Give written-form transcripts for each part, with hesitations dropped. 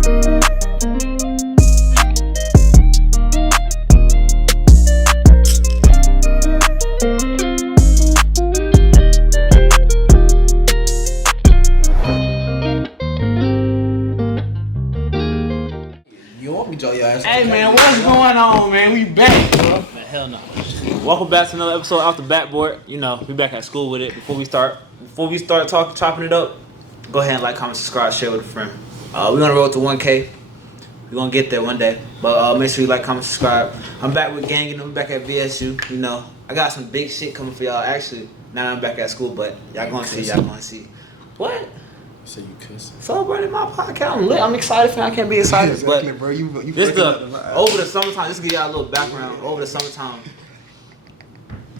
Hey man, what's going on, man? We back, bro. Man, hell no. Welcome back to another episode off the backboard. You know, we back at school with it. Before we start chopping it up, go ahead and like, comment, subscribe, share with a friend. We're gonna roll to 1K. We're gonna get there one day. But make sure you like, comment, subscribe. I'm back with gang, I'm back at VSU. You know, I got some big shit coming for y'all. Actually, now that I'm back at school, but y'all gonna see. What? So you cussing? Celebrating my podcast. I'm lit. I'm excited, fam. I can't be excited. Exactly, but bro. You this over the summertime. Just to give y'all a little background. Over the summertime,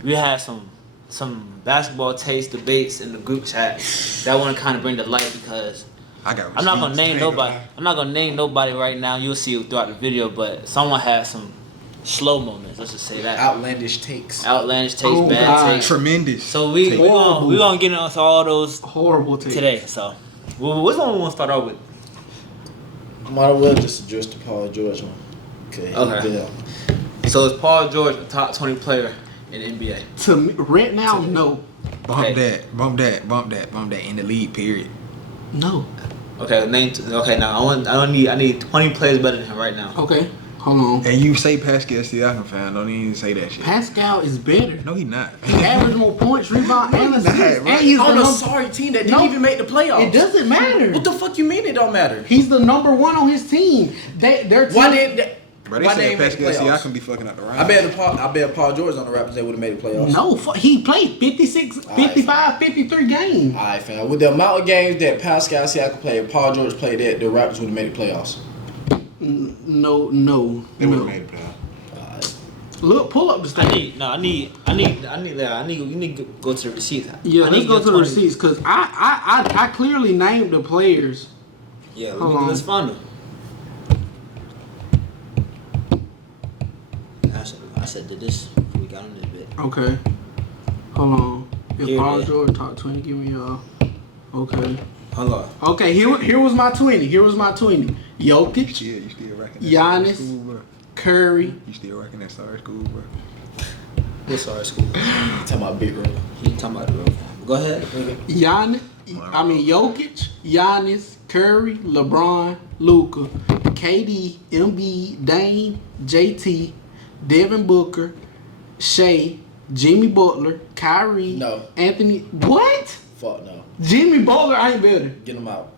we had some basketball taste debates in the group chat that I want to kind of bring to light because I'm not gonna name nobody. I'm not gonna name nobody right now. You'll see it throughout the video, but someone had some slow moments. Let's just say that. Outlandish takes, bad takes, tremendous. So we gonna get into all those horrible takes today. So. Which one we want to start out with? Might as well just address the Paul George one. Okay. So is Paul George a top 20 player in the NBA? To me, right now, no. Bump that in the league. Period. No. Okay, now I need 20 players better than him right now. Okay. Hold on. And you say Pascal Siakam, fan? Don't even say that shit. Pascal is better. No, he's not. He averaged more points, rebound, and assists. And he's on a sorry team that didn't even make the playoffs. It doesn't matter. What the fuck you mean it don't matter? He's the number one on his team. Their team. Why said Pascal Siakam be fucking out the round? I bet Paul George on the Raptors they would have made the playoffs. No, he played 56, 55, 53 games. All right, fam. With the amount of games that Pascal Siakam played, Paul George played that, the Raptors would have made the playoffs. No. They would have made it, bro. Look, pull up the stats. You need to go to the receipts. Yeah, let's go to the receipts because I clearly named the players. Yeah, let's find them. I said did this. We got him this bit. Okay. Hold on. If Paul George top 20, give me okay. Hold on. Okay, here was my 20. Jokic. Yeah, you still rocking that Giannis. School, bro. Curry. You still rocking that sorry school, bro. What's sorry school? You talking about big room. You talking about the room. Go ahead. Jokic, Giannis, Curry, LeBron, Luka, KD, Embiid, Dame, JT, Devin Booker, Shea, Jimmy Butler, Kyrie, No. Anthony. What? Fuck no. Jimmy Butler ain't better. Get him out.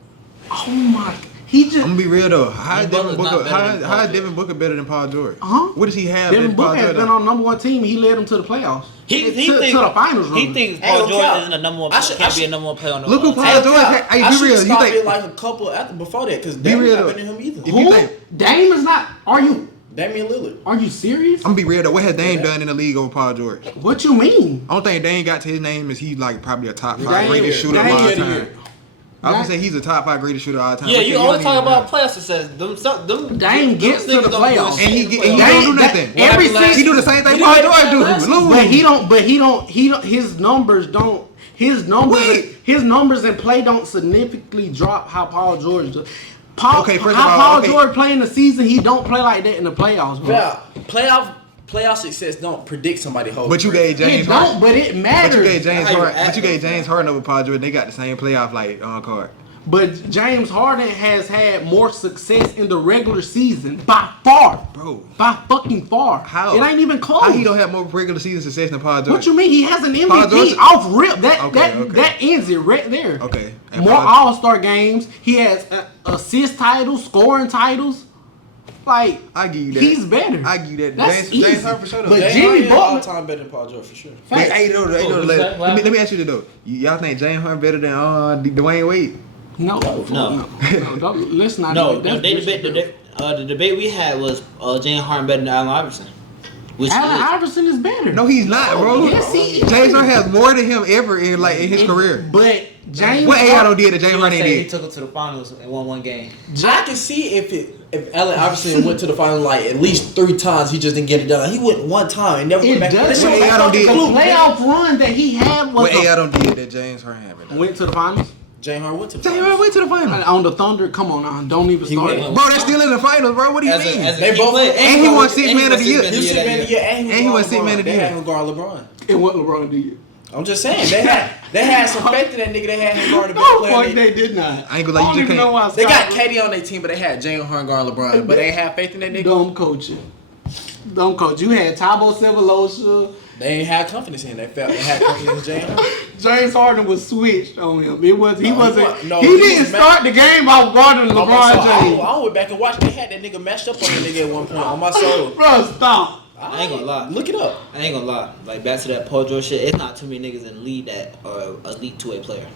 Oh my. He just. I'm gonna be real though. How is Devin Devin Booker better than Paul George? What does he have? Devin Booker has been on number one team. He led them to the playoffs. He to the finals. He thinks Paul George isn't a number one. Can't be a number one player on the. Look who Paul George. I should stop it like a couple after before that because Dame not better than him either. Who? Dame is not. Are you? Damian Lillard. Are you serious? I'm gonna be real though. What has Dame done in the league over Paul George? What you mean? I don't think Dame got to his name is he's like probably a top 5 greatest shooter of all time. I was gonna say he's a top 5 greatest shooter of all time. Yeah, you always talk about playoff success. Dame gets to the playoffs, and he don't do nothing. Every season he do the same thing Paul George do. But he don't. His numbers don't. His numbers in play don't significantly drop how Paul George does. Paul George play in the season, he don't play like that in the playoffs, bro. Yeah, playoff success don't predict somebody holding. But you gave James Harden. But it matters. But you gave James Harden over Paul George. They got the same playoff card. But James Harden has had more success in the regular season by far. Bro. By fucking far. How? It ain't even close. How he don't have more regular season success than Paul George? What you mean? He has an MVP off rip. That ends it right there. Okay. And more All-Star games. He has assist titles, scoring titles. Like, I give you that. He's better. I give you that. That's James Harden for sure. But Jimmy Butler all time better than Paul George for sure. Let me ask you this though. Y'all think James Harden better than Dwayne Wade? No. Let's not. No, the debate we had was James Harden better than Allen Iverson. Allen Iverson is better. No, he's not, bro. Yes, he is. James Harden has more than him ever in his career. But James, what AI did that James Harden did? He took him to the finals and won one game. I can see if Allen Iverson went to the finals like at least 3 times, he just didn't get it done. He went one time and never went back. The playoff run that he had was what AI did that James Harden had. Went to the finals. Jay Harden went to the Jay finals. Harden went to the finals. On the Thunder, come on now, don't even start. went. Bro, they're still in the finals, bro. What do you mean? They both and he won 6 man of the year. He was 6 man of the year, and he won 6 man of the They year. had him guard LeBron. And what LeBron did? I'm just saying they had some faith in that nigga. They had him guard the best No, player. fuck, they did not. I ain't gonna lie, you just can't. They got KD on their team, but they had Jalen Harden guard LeBron. But they ain't have faith in that nigga. Dumb coaching. Dumb coach. You had Thabo Sefolosha. They ain't had confidence in him. They had confidence in Jalen Harden. James Harden was switched on him. He didn't was start the game off guarding LeBron James. I went back and watched. They had that nigga matched up on that nigga at one point. On my soul. Bro, stop. I ain't gonna lie. Look it up. I ain't gonna lie. Like back to that Paul George shit. It's not too many niggas in the league that are elite 2A player.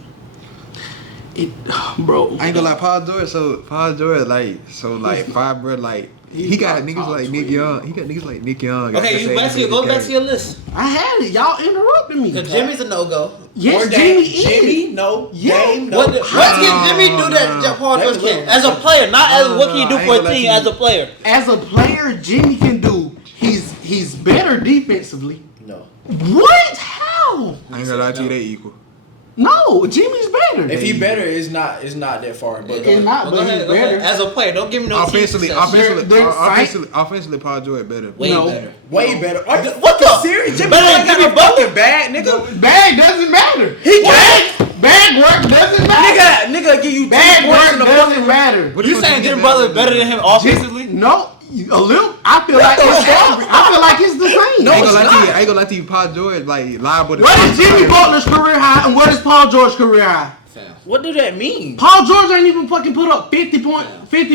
Bro. I ain't gonna lie, Paul George, like, five, bro, like, he got niggas like Nick Young. He got niggas like Nick Young. Okay, go back to your list. I had it. Y'all interrupted me. Cause Jimmy's a no-go. Yes, Or Jimmy is. Jimmy, no. Yeah. Dame, no. What can Jimmy do that Paul George can? As a player, not as what can he do for a team as a player. As a player, Jimmy can do. He's better defensively. No. What? How? I ain't gonna lie to you, they equal. No, Jimmy's better. If he better, it's not that far. But It's not, Go but ahead, he's go ahead. better. As a player, don't give me no Offensively, team success. offensively, Paul George better. Way No. better. way better. What the? Serious? Jimmy Better Butler than got Jimmy a Butler? fucking bag, nigga. Bag doesn't matter. He can't. Bag work doesn't matter. Nigga, give you Bag 10 points in work the doesn't fucking matter. What the You fuck saying you Jimmy get Butler that? better than him offensively? No, a little. I feel like it's the same. I ain't gonna lie to you, Paul George, like, liable to. What is Jimmy Butler's career high and what is Paul George's career high? What do that mean? Paul George ain't even fucking put up 50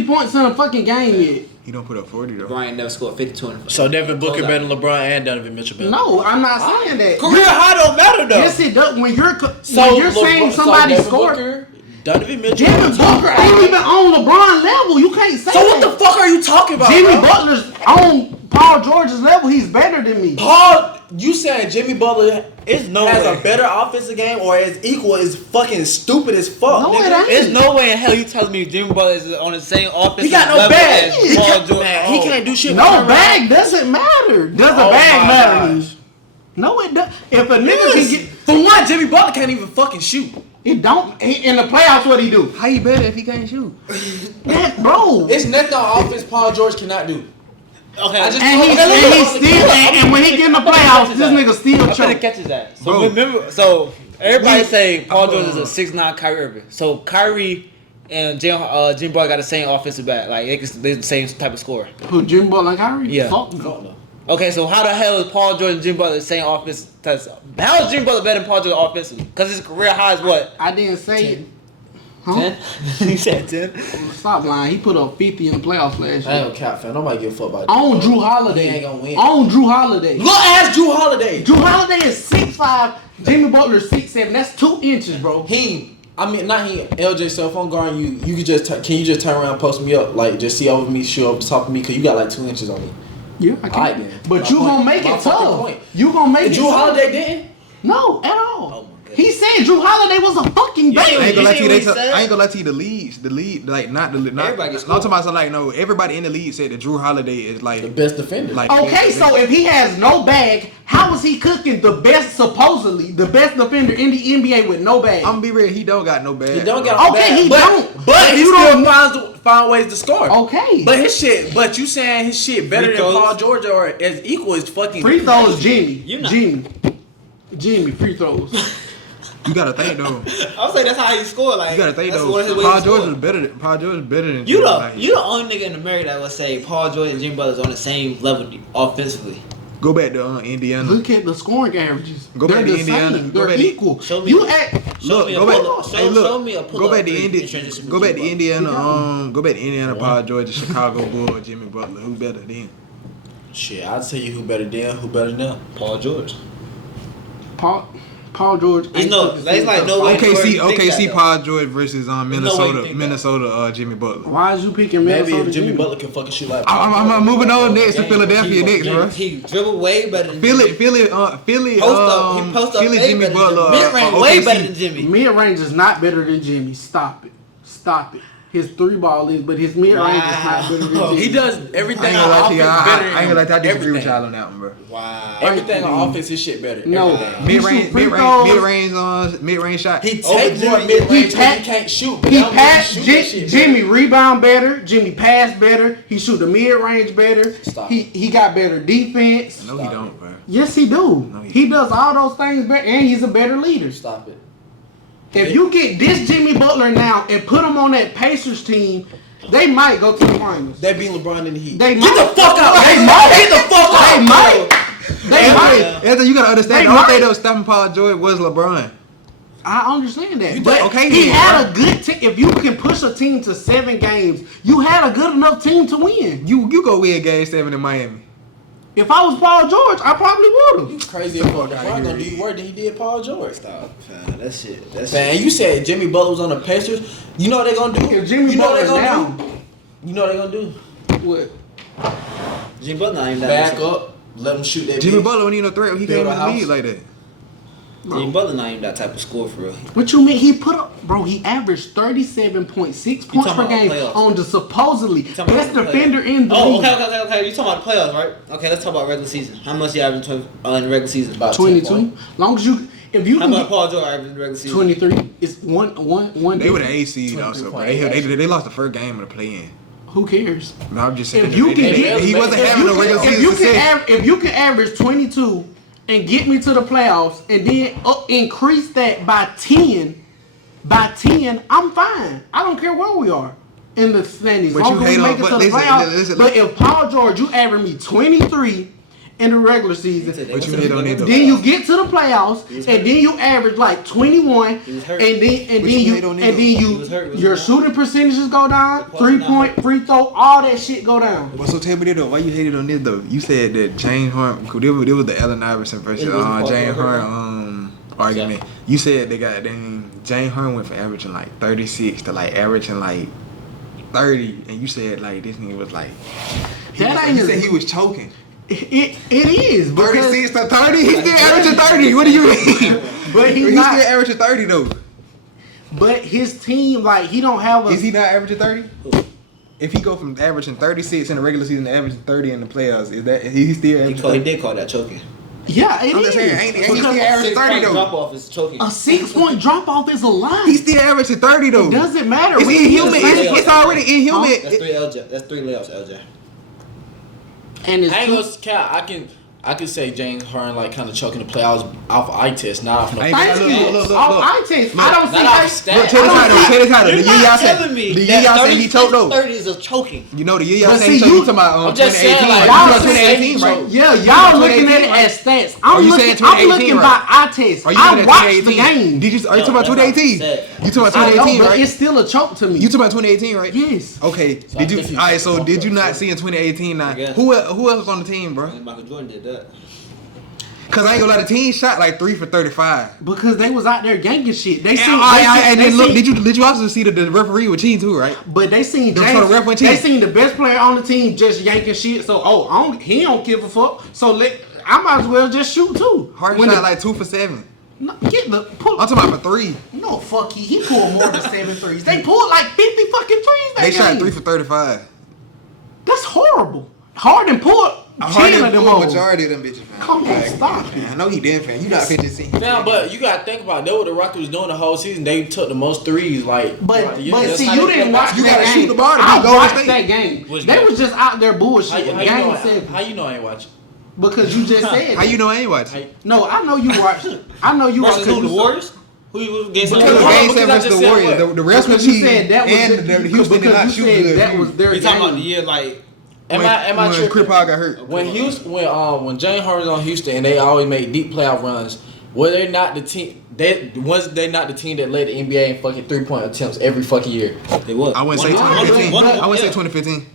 points in a fucking game yet. He don't put up 40 though. Brian never scored 52 in the So Devin Booker better than LeBron and Donovan Mitchell better. No, I'm not saying that. Career high don't matter though. Yes, it does. When you're saying somebody Devin scored, Booker, Donovan Mitchell. Devin Booker ain't even on LeBron level. You can't say So what that. the fuck are you talking about? Jimmy bro? Butler's on Paul George's level. He's better than me. Paul, you saying Jimmy Butler It's no has way. a better offensive game or is equal is fucking stupid as fuck, No, nigga. it ain't. There's no way in hell you telling me Jimmy Butler is on the same offensive He got no level bag. as He Paul can't, George. man, he can't do shit. No with her bag doesn't matter. Does a Oh bag my matter to gosh. you? No, it does. If a nigga can get, For one, Jimmy Butler can't even fucking shoot. it don't. In the playoffs, what he do? How you better if he can't shoot? That, bro. It's nothing on offense Paul George cannot do. Okay, I just- And he's still, and when he get in the playoffs, this nigga still I'm gonna choke. catch his ass. So Bro. remember, so everybody say Paul George is a 6'9" Kyrie Irving. So Kyrie and Jimmy Butler got the same offensive back, like they're the same type of scorer. Who, Jimmy Butler and Kyrie? Yeah. Fuck no. Okay, so how the hell is Paul George and Jimmy Butler the same offense? How is Jimmy Butler better than Paul George offensively? Because his career high is what? I didn't say it. 10? He said 10. Stop lying. He put up 50 in the playoffs last I ain't year. gonna cap, fam. Nobody give a fuck about that. On Drew Holiday. He ain't gonna win. On Drew Holiday. Look ass Drew Holiday. Drew Holiday is 6'5". Jimmy Butler is 6'7". That's 2 inches, bro. Not he. LJ, so if I'm guarding you, you can just can you just turn around and post me up, like just see over me, shoot over the top of me, cause you got like 2 inches on me. Yeah, I Alright, can. then. But My you point. gonna make My it fucking tough. point. You gonna make And it Drew tough. Holiday didn't. No, at all. Oh my He said Drew Holiday was a fucking Yeah, baby. I ain't gonna lie to you. You see what he said? I ain't gonna lie to you. The lead, like not. Everybody gets I'm talking about like no. Everybody in the league said that Drew Holiday is like The best defender. like. Okay, so if he has no bag, how is he cooking the best, supposedly, the best defender in the NBA with no bag? I'm gonna be real. He don't got no bad. he don't got Okay, bad, he but, don't. But If he you still find ways to score. Okay. But his shit. But you saying his shit better Free than throws. Paul George or as equal as fucking Free throws, Jimmy. You not- Jimmy, free throws. You gotta think though. I'll say that's how he scored. Like You gotta think that's though. what his way Paul to George score. is better than You Jimmy, the like, you the only nigga in America that would say Paul George and Jimmy Butler's on the same level offensively. Go back to Indiana. Look at the scoring averages. Go They're back to the Indiana. same. Go They're back to- equal. Show me- You act. Look, me a go back. pull-up. Hey, look. Show me a pull-up Go back to three Indy. in transition Go with back to Jimmy Indiana. Go back to Indiana. Paul George, and Chicago Bull, Jimmy Butler. Who better than? Shit, I'll tell you who better than who better than. Paul George. Paul George. It's no. It's like no way. OKC Paul George versus no way you Minnesota think Minnesota Jimmy Butler. Why is you picking Maybe Minnesota? if Jimmy Butler can fucking shoot like. I'm moving on next to Philadelphia next, bro. He dribbled way better than Philly, Jimmy. Post up Philly, way Jimmy better Butler, than Jimmy. Mid range OKC. way better than Jimmy. Mid range is not better than Jimmy. Stop it. Stop it. his 3-ball is, but his mid range is not better than Jimmy. He does everything on I offense better than ain't gonna let that disagree everything. with y'all on that one, bro. Wow. Everything on offense, his shit better. No. Everything. Mid-range shot. He takes more mid-range, but he can't shoot. But He that don't mean pass. shoot that shit Jimmy rebound better. Jimmy pass better. He shoot the mid range better. Stop. He got better defense. No, he don't, bro. Yes, he do. No, he does all those things better, and he's a better leader. Stop it. If you get this Jimmy Butler now and put him on that Pacers team, they might go to the finals. That beat LeBron in the Heat. They Get might. the fuck out. They might. Get the fuck out. They might. They might. Anthony, you gotta understand. They The only might. thing that was stopping Paul George was LeBron. I understand that. You But think- okay, he then, had bro. a good team. If you can push a team to 7 games, you had a good enough team to win. You go win Game 7 in Miami. If I was Paul George, I probably would have. Crazy as fuck. LeBron gonna do you worse than he did Paul George. Stop, man. That shit. Man, you said Jimmy Butler was on the Pacers. You know what they gonna do? If Jimmy you know what they Butler gonna down, do? You know what they gonna do? what? Jimmy Butler not even that. Back decent. up, let him shoot that. Jimmy bitch. Butler wasn't even a threat when he Build came a in the house. league like that. Jimmy Butler not even that type of score for real. What you mean? He put up, bro. He averaged 37.6 points talking per about game playoffs. on the supposedly You talking about best the defender playoffs. in the Oh, league. okay. You talking about the playoffs, right? Okay, let's talk about regular season. How much you average in the regular season? About 10 22. points. Long as you, if you How can much get Paul George average in the regular season? 23, it's one. They were the A seed also, bro. They lost the first game of the play-in. Who cares? No, I'm just saying. If you can get, he wasn't if having you no can- regular if season you can success. if you can average 22 and get me to the playoffs and then increase that by 10, I'm fine. I don't care where we are in the standings. But Long you as we hate on- make it but to the listen, playoffs. listen, But if Paul George, you average me 23 in the regular season, But you hate on it though. then you get to the playoffs, and then you average like 21, He was hurt. and then But you hate on it though. He was hurt, your wasn't shooting percentages go down, The point 3-point, free throw, all that shit go down. But so tell me this though, why you hated on this though? You said that James Harden, there was the Allen Iverson versus It was Paul James George. Harden argument. You said they got James Harden went from averaging like 36 to like averaging like 30, and you said like this nigga was like, you said he was choking. It is, because 36 to 30, he's still averaging 30. What do you mean? but He's he's not. still averaging 30 though. But his team, like, he don't have a. Is he not averaging 30? If he go from averaging 36 in the regular season to averaging 30 in the playoffs, is he still He averaging 30? did call that choking. Yeah, it I'm is. just saying, ain't he Because still averaging 30 drop though? off is choking. a 6-point drop off is a lie. He's still averaging 30 though. It doesn't matter. It's We- inhuman. the same- It's already inhuman. That's three LJ. That's 3 layups, LJ. And it's I ain't gonna count. I can say James Harden like kind of choking the playoffs off eye test, not off no. Ain't- thank you. Look. Off eye test. I don't see Not off that. stat. Look, tell this how though. Tell this how though. You're The year not y'all telling me the year y'all say he choked though. 30 is a choking. You know the year y'all But say see, he choked. you- You talking about I'm just saying, 2018, like, right? y'all You talking about say 2018, right? Yeah, y'all looking at it 2018, as stats. Are you saying I'm 2018, looking right? by eye test. Are you I looking at watched the 2018? game. Are you talking about No, that's 2018? not You talking about I know, 2018, but right? it's still a choke to me. You talking about 2018, right? Yes. Okay. So I Did think you? he- All right. So did you not see in 2018? Now, I guess. who else was on the team, bro? And Michael Jordan did that. Cause I ain't gonna lie, the team shot like 3 for 35. Because they was out there ganking shit. They And, seen. and they then look, seen- did you also see that the referee was cheating too, right? But they seen So James, the ref went they cheating. seen the best player on the team just yanking shit. So he don't give a fuck. So I might as well just shoot too. Harden When shot the- like 2 for 7. no, get the pull. I'm talking about for 3. No fuck he pulled more than 7 threes. They pulled like 50 fucking threes that They shot game. 3 for 35. That's horrible. Harden pulled 10 of them over. majority of them bitches, man. Come on, stop it. Man, I know he did, fan. You not finna just see. Now, but you gotta think about it. That what the Rockets was doing the whole season. They took the most threes. Like, But that's see, how you they didn't play watch basketball. You that gotta game. shoot the ball to beat I Golden watched State. that game. Which They game? was just out there How bullshit. you Game know? 7. How you know I ain't watching? Because you just said How it. you know I ain't watching? How you- No, I know you watched. I know you watched. Versus who? The Warriors? Who you was against? Because Hold on, game because 7 I versus just the said Warriors. what? The rest was Because you cheating, said that was and the Houston did not shoot good. That was their We talking about the game. year like Am I when tripping? Chris Paul got hurt. When James Harden was on Houston and they always made deep playoff runs, were they not the team? Was they not the team that led the NBA in fucking 3-point attempts every fucking year? they was. I wouldn't say One- 2015. one- I wouldn't say yeah. 2015.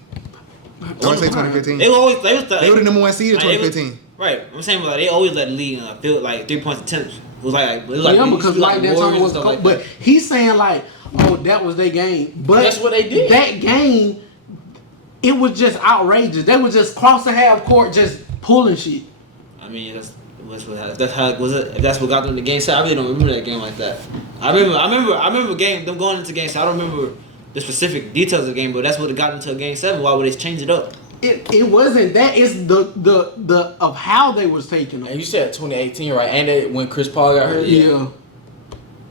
I wouldn't say 2015. They always they was They were the number 1 seed in like, they was- 2015. Right, I'm saying like they always let the lead field like 3 points attempts. It was like Yeah, because like that time Warriors was and stuff cold. like But that. he's saying like, oh, that was their game. But That's what they did. That game, it was just outrageous. They was just crossing half court, just pulling shit. I mean that's how it was. If that's what got them in the game, so I really don't remember that game like that. I remember game them going into game. So I don't remember the specific details of the game, but that's what it got into Game 7. Why would they change it up? It wasn't that. It's the of how they was taking them. And you said 2018, right? And when Chris Paul got hurt. Yeah.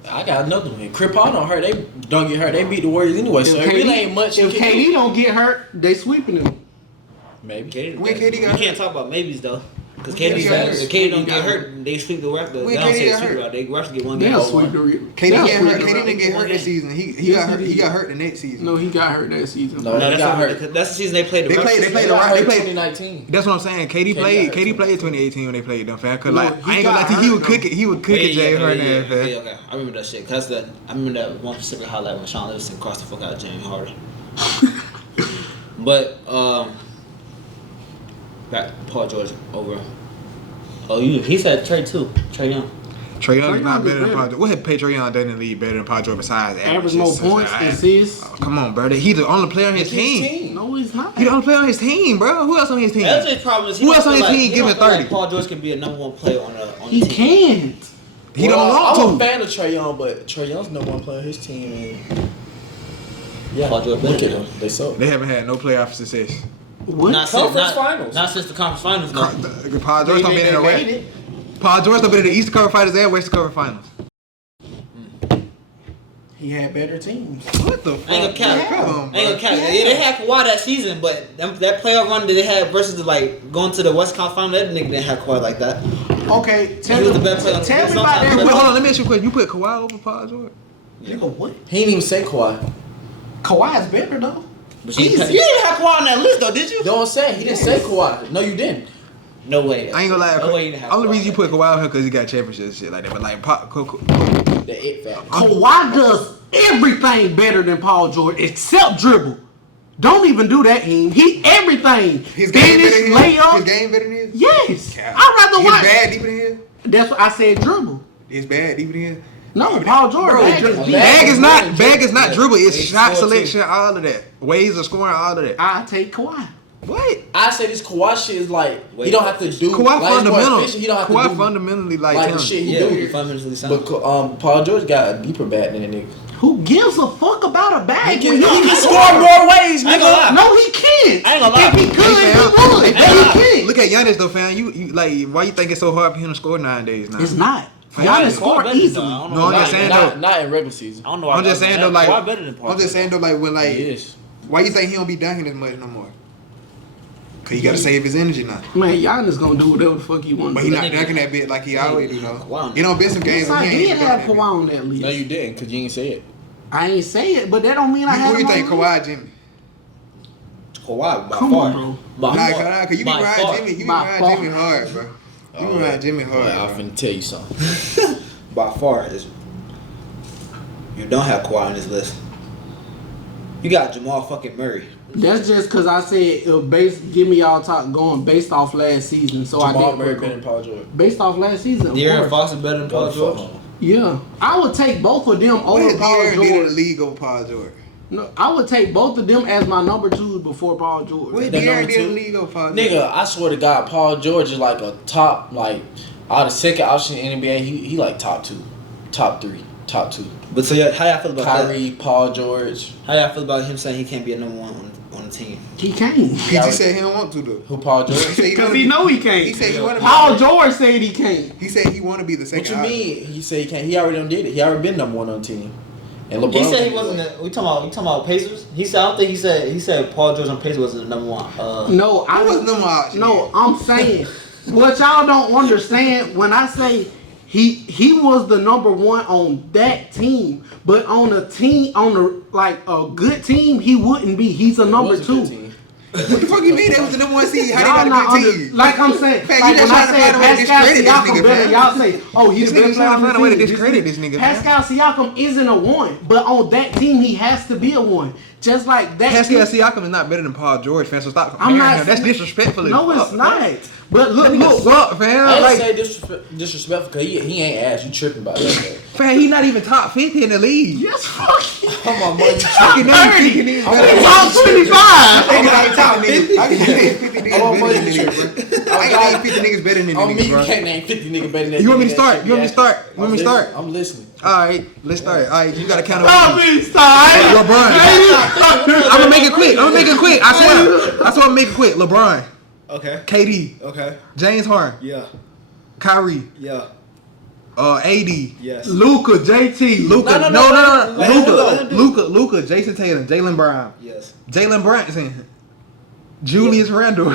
I got another one. Chris Paul don't hurt. They don't get hurt. They beat the Warriors anyway. So it really ain't much. If KD don't get hurt, they sweeping them. Maybe. KD got hurt? can't talk about maybes though. Because if KD don't get hurt, they sweep the record. They don't say sweep out. They rush to get one game. They'll sweep the KD didn't get hurt this season. He got hurt. He got hurt the next season. No, he got hurt that season. No, that's got hurt. That's the season they played. They played 2019. That's what I'm saying. KD played 2018 when they played them, fam. Cause No, like he I ain't gonna lie to you, he would cook it, James Harden, fam. Yeah, okay. I remember that shit. Cause I remember that one specific highlight when Sean Livingston crossed the fuck out of James Harden. But back Paul George over. Oh, he said Trey too. Trey Young. Trae Young is not better than Paul George. What had Trey Young done in the league better than Paul George besides average more points, assists? Oh, come on, bro. He's the only player on his team. No, he's not. He's the only player on his team, bro. Who else on his team? LJ's problem is who else on his team giving 30? Like Paul George can be a number one player on the He team. can't. He don't want I'm a to. fan of Trae Young, but Trae Young's number one player on his team. And yeah, Paul George look better at than them. They suck. They haven't had no playoff success. What? Finals. Not since the conference finals. No. Paul George don't been in the made West. it. Paul George don't been in the Eastern Conference Finals and Western Conference Finals. He had better teams. What the fuck? Ain't gonna cap. Come on, bro. Ain't gonna cap. Yeah, they had Kawhi that season, but that playoff run that they had versus going to the West Conference Finals, that nigga didn't have Kawhi like that. Okay, tell He was me, the best player on the tell team me about sometimes. that. Wait, hold on. Let me ask you a question. You put Kawhi over Paul George? Nigga, what? He didn't even say Kawhi. Kawhi's better though. But you didn't have Kawhi on that list though, did you? Know what I'm saying? He didn't say Kawhi. No, you didn't. No way. I ain't gonna lie. No way you didn't have Only Kawhi reason you on put Kawhi on here because he got championships and shit like that. But like, The it factor. Kawhi does everything better than Paul George except dribble. Don't even do that, He everything. his game better than his. layup. His game better than his. Yes. Cap. I'd rather His watch. bad deeper than his. That's what I said. Dribble. His bad deeper than his. No, Paul George. Bro, bag is deep. bag is not dribble. It's They shot score selection, all of that. Ways of scoring, all of that. I take Kawhi. What? I say this Kawhi shit is like Wait, he don't have to do Kawhi like, fundamental. He don't have Kawhi to do fundamentally like like the him. shit he Yeah, do. he fundamentally sound. But Paul George got a deeper bat than that nigga. Who gives a fuck about a bag? He when can score more ways, I ain't gonna lie. nigga. No, he can't. I ain't gonna lie. If he could, Hey, he fam. would. Hey, But fam. he can't. Look at Giannis though, fam. You like why you think it's so hard for him to score nowadays? Now It's not. Kawhi Giannis is score better, easily. though. I don't know No, I'm why. just saying though. Not in regular season. I don't know. I'm just saying though, like Kawhi better than Paul I'm just saying though, like when like He is. why you think he don't be dunking as much no more? Cause he gotta save his energy now. Man, Giannis gonna do whatever the fuck he want But to he do. not dunking that bit like he always do though. Kawhi. You know, been some games Yes, I where he did ain't have dunking Kawhi on that list. No, you didn't, because you ain't say it. I ain't say it, but that don't mean I have Who you him think, on the list. Kawhi, Jimmy? Kawhi by Come far. on, bro. By Nah, far. cause you be By riding far. Jimmy. You be By riding far. Jimmy hard, bro. You be riding Jimmy hard. I'm bro. finna tell you something. By far is. You don't have Kawhi on this list. You got Jamal fucking Murray. That's just because I said give me y'all talk going based off last season. So I Jamal did Murray put better than Paul George. based off last season. Of De'Aaron course. Fox is better than Paul George. Yeah, I would take both of them What over has Paul De'Aaron did in the George. league over Paul George? No, I would take both of them as my number twos before Paul George. What That De'Aaron number did in two? the league over Paul George? Nigga, I swear to God, Paul George is like a top, like, out of second option in the NBA, he like top two, top three, top two. But so yeah, how y'all feel about Kyrie, Paul George, that? How y'all feel about him saying he can't be a number one on the team? He can't. PG said he don't want to though. who Paul He George? said Because wanna he be- know he can't. He said he want to Paul George said he can't. He said he want to be the second. What you option. mean? He said he can't. He already done did it. He already been number one on the team. And LeBron He said he was- wasn't. We talking about Pacers. He said I don't think he said Paul George on Pacers wasn't the number one. No, I Who was was number option? No, I'm saying what y'all don't understand when I say he was the number one on that team, but on a good team he wouldn't be. He's a It number was a good two. team. What the fuck you mean? That was the number one seed. How Y'all they not got a under, good team? like I'm saying, Fam, like you when just I trying to said find a way to Pascal discredit this Siakam nigga, better, man. y'all say, oh, he's This the best nigga player trying on to the find a way to team. discredit this nigga, man. Pascal Siakam isn't a one, but on that team he has to be a one. Just like that. Pascal team- Siakam is not better than Paul George, fam. So stop I'm comparing not. him. That's disrespectful. as No, fuck, it's not. fam. But look, That nigga suck, fam. I Like, ain't say disrespectful because he ain't ass. You tripping about that? fam, he not even top 50 in the league. yes, fuck you. Come on, man. Fucking never thinking he's better. Top 25. Nigga ain't top 50. I can say 50 niggas better than niggas, bro. I ain't name 50 niggas better than On me, niggas, you bro. can't name 50 niggas better than You want me to that start? shit You want me to be start? accurate. You want me to start? I'm listening. Alright, let's start. Alright, you gotta count it. LeBron. I'm gonna make it quick. I swear I'm gonna make it quick. LeBron, Okay. KD, Okay. James Harden, Yeah. Kyrie, Yeah. AD, Yes. Luka, JT. Luka, No. Luka, Jason Tatum, Jaylen Brown, Yes. Jalen Brunson, Julius Randle.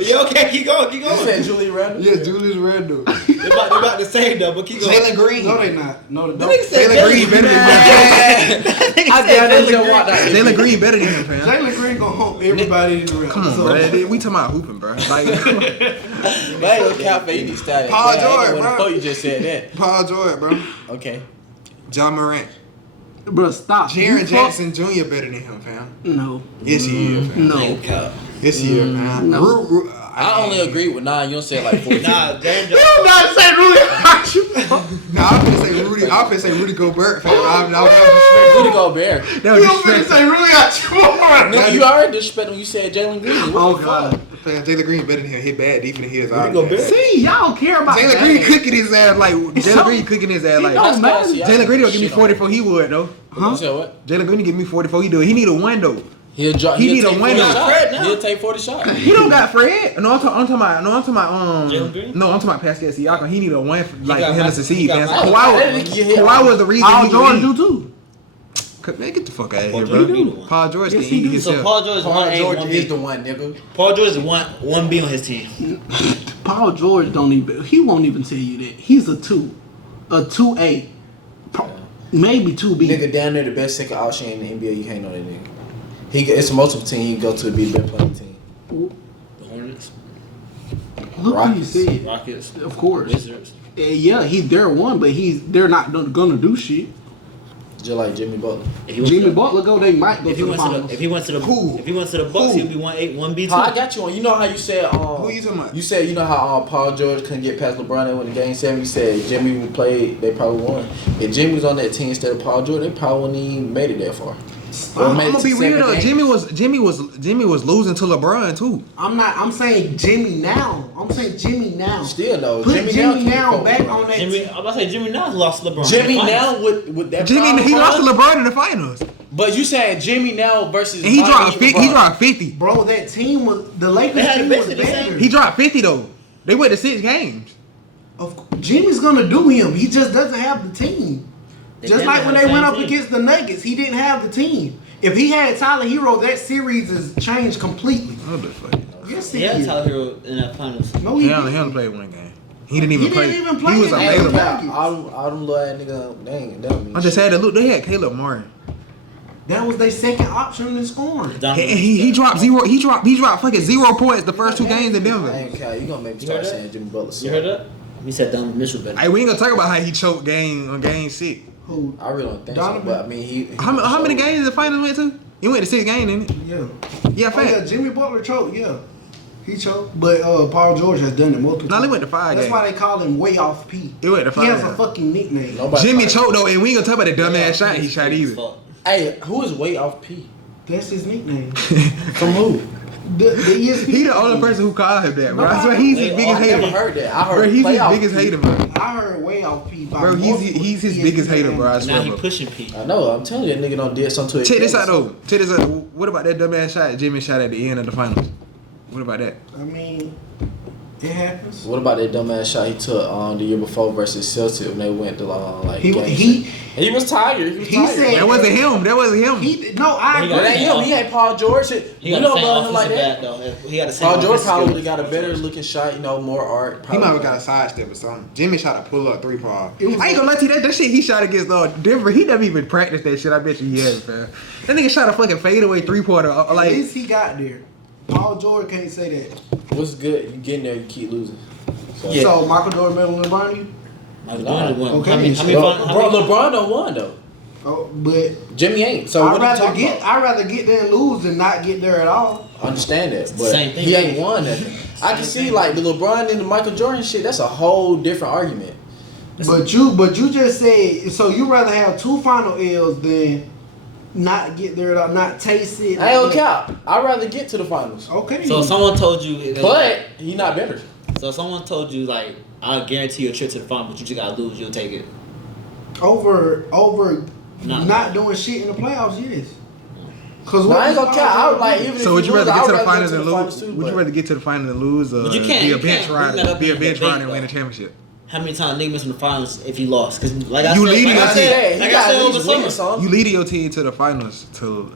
Yeah, okay, keep going. You said Julie Randle? Yeah, Julius Randle. They about the same though, but keep going. Jalen Green. No, they not. No, they don't. Jalen Green better than him. I said Jalen walked out. Jalen Green better than him, fam. Jalen Green gonna hump everybody in the round. Come on, bro. We talking about hooping, bro. Like, But I ain't gonna count for any stat. Paul George, bro. Before you just said that. Paul George, bro. Okay. John Morant. Bro, stop. Jaren Jackson Jr. better than him, fam. No. Yes, he is, fam. No. Yes, he is, man. No. I only agree with 9. You don't say like 14. Nah, damn. You not say Rudy got you. Nah, I'm finna say Rudy. I'm finna say Rudy Gobert, fam. Rudy Gobert. That You was don't finna disrespectful. say Rudy got you. Nigga, you already disrespected when you said Jalen Green. Oh, God. Fam, Jalen Green better than him. Hit bad defense. He is Rudy out. Gobert. See, y'all care about Jalen that. Green cooking his ass like Jalen so- Green cooking his ass like. don't matter. Jalen Green don't give me 44. He would though. Huh? You said what? Jalen Green give me 44. He do it. He need a window. He'll drop. He He'll need a take 40 window. shots. Fred now. He'll take 40 shots. He don't got Fred. No, I'm talking about. Jalen Green? No, I'm talking about Pascal Siakam. He need a win for, like got for him to Mike- succeed, he got man. Mike- Kawhi was the reason Paul he George could do too. leave. Man, get the fuck out of Paul here, George bro. be the one. Paul George Yes, can he eat do. himself. So Paul George is Paul 1A, George 1B. is the one, nigga. Paul George is 1B on his team. Paul George don't even. He won't even tell you that. He's a 2, a 2A, maybe 2B. Nigga down there, the best second option in the NBA. You can't know that nigga. It's a multiple team. He go to be the best playing team. The Hornets, Look what you Rockets. said. Rockets, Of course. Wizards. Yeah, they're one, but they're not gonna do shit. Just like Jimmy Butler. If he went Jimmy to the- Butler go, they might go If to he the went to finals. the, if he went to the, Who? if he went to the Bucks, Who? he'd be 1A, 1B too. Paul, I got you on. You know how you said Who you talking about? you said you know how Paul George couldn't get past LeBron and win the game 7. You said Jimmy would play. They probably won. If Jimmy was on that team instead of Paul George, they probably wouldn't even made it that far. I'm gonna be real though. Jimmy was losing to LeBron too. I'm saying Jimmy now. I'm saying Jimmy now. Still though. Put Jimmy now can't back fuck on that. Jimmy, I'm about to say Jimmy now lost to LeBron. Jimmy in the finals. now with that. Jimmy power he lost to run, LeBron in the finals, But you saying Jimmy now versus and he dropped LeBron. he dropped 50. Bro, that team was the Lakers They had team was basically the same- better. He dropped 50 though. They went to 6 games. Jimmy's gonna do him. He just doesn't have the team. They Just didn't like have when the they same went up team. against the Nuggets, he didn't have the team. If he had Tyler Hero, that series is changed completely. What the fuck? Yes, He he had is. Tyler Hero in that finals. No, He he only didn't. played one game. He didn't even He play. didn't even play He was in that available. game. All them little ass nigga, they ain't that mean I just shit. had to look. They had Caleb Martin. That was their second option in scoring. He dropped 0. He dropped fucking 0 points the first 2 games in I Denver. ain't care. You gonna make me You start heard that? saying Jimmy Butler. You heard that? He said Donovan Mitchell better. Hey, we ain't gonna talk about how he choked game 6. Who? I really don't think Donovan? so, but I mean he. How many games the finals went to? He went to 6 games, didn't he? Yeah. Yeah, Oh, yeah, fact. Jimmy Butler choked. Yeah, he choked. But Paul George has done it multiple No, times. they went to 5 That's games. why they call him way off P. They went to 5 He has a games. fucking nickname. Nobody Jimmy fight. choked though, and we ain't gonna talk about the dumbass shot he shot either. Fuck. Hey, who is way off P? That's his nickname. From who? The ESPN. He the only person who called him that, bro. I swear he's his I biggest never hater. heard that. I heard Bro, he's his playoff biggest P. hater, bro. I heard way off P. by Bro, multiple he's his ESPN biggest hater, bro. I analysts. Now swear, he bro. pushing P. I know. I'm telling you, that nigga don't did something to Check this his out though. Check this out. What about that dumbass shot Jimmy shot at the end of the finals? What about that? I mean, it happens. What about that dumbass shot he took the year before versus Celtics when they went to like He- game he- six? He was tired. He said- That wasn't him. That wasn't him. No, I He agree. got That ain't him. He ain't Paul George. He You got know the same about him like offensive that. bat though. He got the same Paul George offensive probably skills. would have got a better looking shot. More art. He might have got a sidestep or something. Jimmy shot a pull up 3 ball. It was- I ain't gonna lie to you, that shit he shot against Denver. He never even practiced that shit. I bet you he hasn't, fam. That nigga shot a fucking fadeaway 3-pointer. At Like, least he got there. Paul George can't say that. What's good? You getting there? You keep losing. So, Yeah. So Michael Jordan better than LeBron? You? Michael Jordan won. Okay. How many Bro, LeBron don't won though. Oh, but Jimmy ain't. So what are you talking about? I'd rather get there and lose than not get there at all. I understand that, but Same thing. he ain't won nothing. I can see like the LeBron and the Michael Jordan shit. That's a whole different argument. But you just said so you rather have 2 final L's than not get there, or not taste it. I ain't gonna count. I'd rather get to the finals. Okay. So if someone told you, But he not better. So if someone told you like, I'll guarantee you a trip to the final, but you just gotta lose, you'll take it. Over Nah. not doing shit in the playoffs, yes. Cause I ain't gonna count. I would like even if So would you rather get to the finals and and lose? Would you rather get to the finals and lose, or But you can't- be you a bench can't bring that rider, up be a in bench debate, rider and win though. a championship? How many times niggas miss in the finals if he lost? Because like I You said, leading like I your team. said, like I said over summer. song. You leading your team to the finals to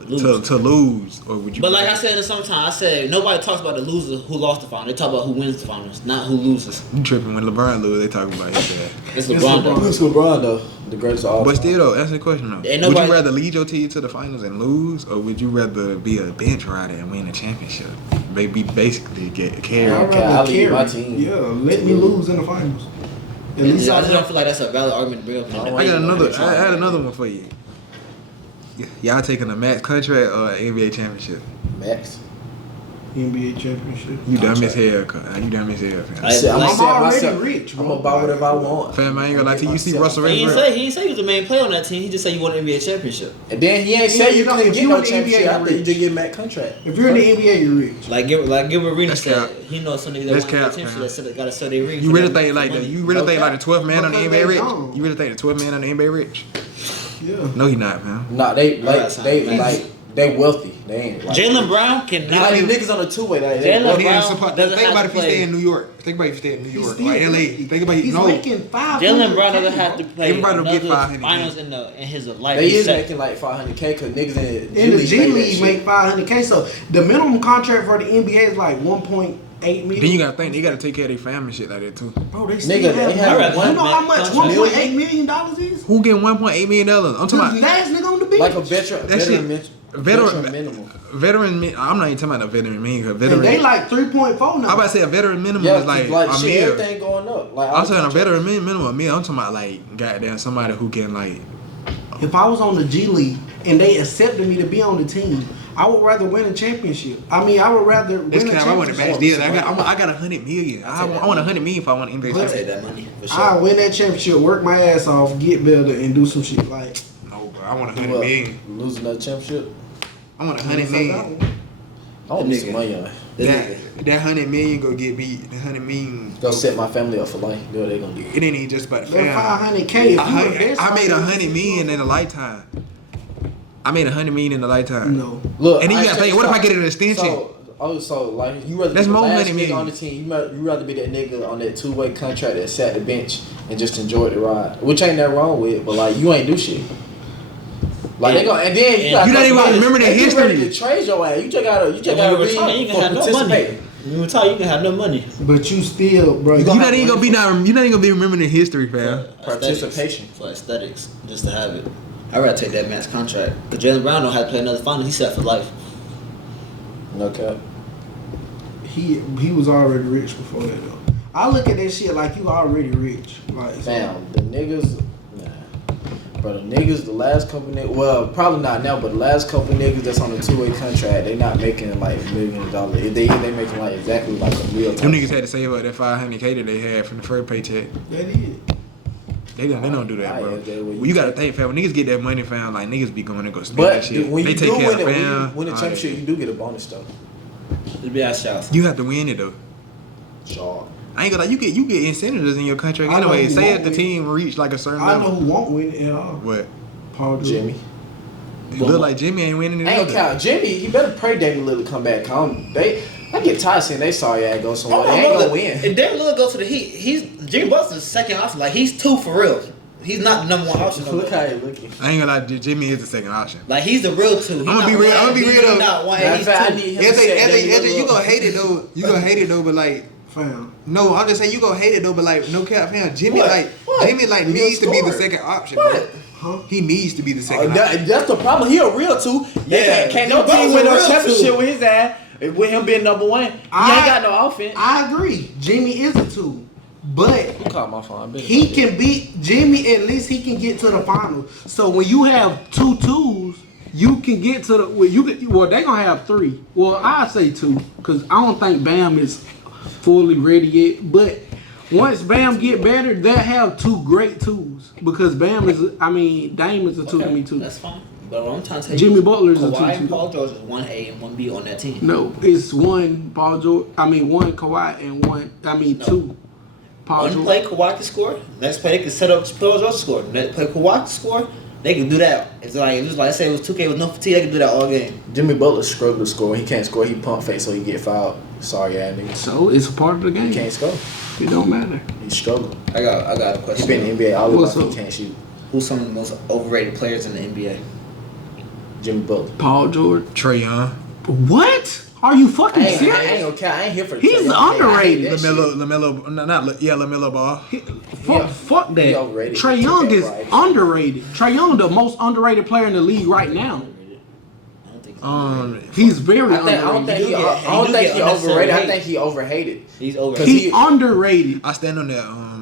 lose, or would you? But like I said in the summertime, I said nobody talks about the loser who lost the final. They talk about who wins the finals, not who loses. you tripping when LeBron lose, they talking about his dad. It's LeBron. though. It's LeBron though, the greatest of all But time. still, though, answer the question though. Ain't Would nobody- you rather lead your team to the finals and lose, or would you rather be a bench rider and win a championship? Maybe basically get carried. I'd Okay, I'll rather leave my carry. team. Yeah, let me lose in the finals. At I least just I don't feel like that's a valid argument to bring up. I I got another. I had another one for you. Y'all taking a max contract or an NBA championship? Max. NBA championship. You dumb as hell. You dumb as hell, fam. I- I'm I'm set already myself. rich, I'm bro. gonna buy whatever I want. Fam, I ain't gonna lie to you. You see Russell He Westbrook? didn't say he was the main player on that team. He just said you won an NBA championship. And then he ain't Yeah, say you you know, couldn't if get you no in the NBA, championship after you you're just get Max contract. If you're in the NBA, you're rich. Like Gilbert Arenas That's said, cap. he knows some niggas that That's won an cap, NBA championship man. that gotta sell their ring. You for really that think like money. that? You really think like the 12th man on the Because NBA they rich? don't. You really think the 12th man on the NBA rich? Yeah. No, he not, man. Nah, they Alright, son, man. they wealthy. They ain't like Jalen Brown cannot. like the niggas on the two-way. Like, they Jalen wealthy. Brown doesn't Think have about to if he play. stay in New York. Think about if he stay in New York still or LA. rich. Think about He's no. making $500K. Jalen Brown doesn't have to play Everybody don't get another 500K. finals in his life. They He's is set. making like 500K because niggas In the G that League shit. make $500K. So the minimum contract for the NBA is like 1.8 million. Then you gotta think they gotta take care of their family and shit like that too. Bro, they still Nigga, have they have money. one You know how much contract. $1.8 million is? Who getting $1.8 million? I'm The talking about last nigga on the bench. Like a veteran, That shit- veteran minimum. veteran. I'm not even talking about a veteran minimum. And Veteran. they like 3.4 now. I'm about to say a veteran minimum Yeah, is like like a shit, meal. everything going up. Like I'm talking a veteran minimum a meal. I'm talking about like goddamn somebody who can like. If I was on the G League and they accepted me to be on the team, I would rather win a championship. I mean, I would rather This win a cap, I want a championship. max deal. I got $100 million. I want $100 million if I want an NBA I'll championship. take that money for sure. I win that championship, work my ass off, get better, and do some shit like. No, bro. I want $100 million. Losing that championship. I want $100 million. I want me Nigga. some money on it. That $100 million go get me. The $100 million. Go set my family up for life. Do what they gonna do. It ain't even just about the That family. 500K. If you I invest made on $100 million in a lifetime. I made $100 million in a lifetime. No. Look, And then you I gotta think, say- what if I get an extension? So like you rather That's be the more last money, nigga man. on the team. You rather be that nigga on that two-way contract that sat the bench and just enjoyed the ride, which ain't nothing wrong with it. But like you ain't do shit. Like they gonna and then You not even remember the they get ready history. to trade your ass. You just gotta When read you retire, you for can have no money. participating. When you retire, you can have no money. But you still, bro. You're not even gonna be remembering the history, fam. Participation. For aesthetics, just to have it. I'd rather take that max contract. Because Jalen Brown don't have to play another final. He's set for life. No cap. He was already rich before that though. I look at that shit like you already rich. Like Fam, the niggas, bro, the niggas, the last couple niggas, well, probably not now, but the last couple niggas that's on the two-way contract, they not making like $1 million. If they making like exactly like a real. Them niggas had to save up that $500K that they had from the first paycheck. that is. They don't do that, bro. Alright, okay, well, Well, you gotta think, fam. When niggas get that money, fam, like niggas be going to go spend But that shit. when They you take do care win of it, fam. when the championship, you do get a bonus though. It'd be our shout. You have to win it though. Sure. I ain't gonna lie, you get incentives in your contract I know anyway. who Say won't if the win. team reach like a certain I know level. who won't win it at all. What? Paul George. Jimmy. It look like Jimmy ain't winning it I ain't either. count. Jimmy, he better pray Damian Lillard come back. I get tired of seeing they sorry ass go somewhere. They ain't gonna win. If Damian Lillard goes to the Heat, he's Jimmy Butler's second option. Like he's two for real. He's not the number one option. No Look more. how he looking. I ain't gonna lie, Jimmy is the second option. Like he's the real two. I'm gonna be real. I'm gonna be real though. Not one. Matter of He's fact, I two. need him to set Damian Lillard You up. gonna hate it though. You gonna hate it though, but like, Fam. no, I'm just saying you gonna hate it though, but like, no cap, fam. Jimmy What? like, What? Jimmy like He needs to be the scored. second option, What? bro. He needs to be the second option. That's the problem. He a real two. Yeah. Can't Jimmy no team Butler's win a no real championship two. with his ass. With him being number one, he ain't got no offense. I agree. Jimmy is a two. But You called my phone. he can beat Jimmy, at least he can get to the finals. So when you have two twos, you can get to the well they gonna have three. Well, I say two, because I don't think Bam is fully ready yet. But once Bam get better, they'll have two great twos. Because Bam is Dame is a two to me too. That's fine. But what I'm trying to tell Jimmy you, Butler's a Kawhi 2-2. and Paul George is 1A and 1B on that team. No, it's one Paul George. One Kawhi and two Paul One George. play Kawhi can score. Next play they can set up Paul George to score. Next play Kawhi can score. They can do that. It's like let's say it was 2K with no fatigue. They can do that all game. Jimmy Butler struggled to score. He can't score. He pump fake, so he get fouled. Sorry, nigga. So it's a part of the game. He can't score. It don't matter. He struggled. I got a He question. been in the NBA all What's his life. up? He can't shoot. Who's some of the most overrated players in the NBA? Jimmy Butler. Paul George. Trey Young, What? Are you I fucking ain't serious? gonna care. I ain't here for the He's Trey Young thing. I hate underrated. that shit. LaMelo Ball. Fuck He that. overrated. Trey He Young took that is right. underrated. Trey Young, the most underrated player in the league right now. I don't think He's very I don't underrated. think he unnecessary overrated. I hate. think he overhated. he's over. Cause He underrated. I stand on that.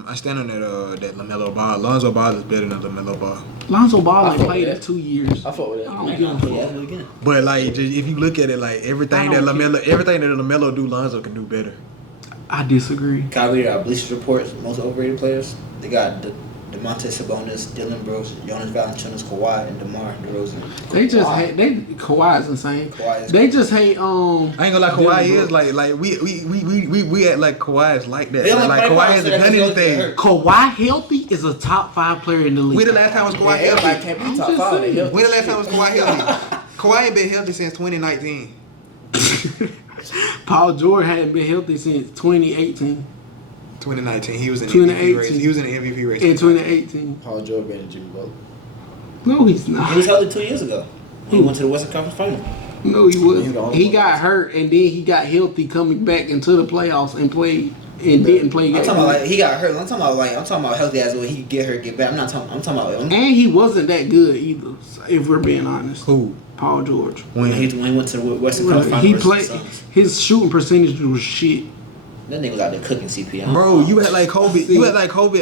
That LaMelo Ball. Lonzo Ball is better than LaMelo Ball. Lonzo Ball I ain't fuck played with in that. 2 years. I fuck with that. I don't give a fuck. again. But like, just, if you look at it, like everything I that don't LaMelo do, Lonzo can do better. I disagree. Can I read our Bleacher Reports most overrated players? They got DeMontis Sabonis, Dylan Brooks, Jonas Valanciunas, Kawhi, and DeMar DeRozan. They just hate. Kawhi is insane. Kawhi is They just hate. I ain't gonna lie, Dylan Kawhi is Brooks. like we act like Kawhi is like that. They don't Like play Kawhi Kawhi hasn't so that done he goes anything. hurt. Kawhi healthy is a top 5 player in the league. When the last time was Kawhi Everybody healthy? can't be I'm top just 5. saying. When the last time was Kawhi healthy? Kawhi ain't been healthy since 2019. Paul George hadn't been healthy since 2018. 2019, he was in the 2018. MVP race. He was in the MVP race. In 2018. Paul George better than Jimmy Butler. No, he's He not. was healthy 2 years ago. He went to the Western Conference Final. No, he He the wasn't. only He one. got hurt and then he got healthy coming back into the playoffs and played and didn't play. I'm that talking about good. like he got hurt. I'm talking about healthy as well. He could get hurt, get back. I'm talking about And he wasn't that good either. If we're being honest. Who? Paul George. when he went to the Western Conference Final. He versus played. the Suns. His shooting percentage was shit. That nigga was out there cooking CPI. Bro, you had like Kobe. You had like Kobe.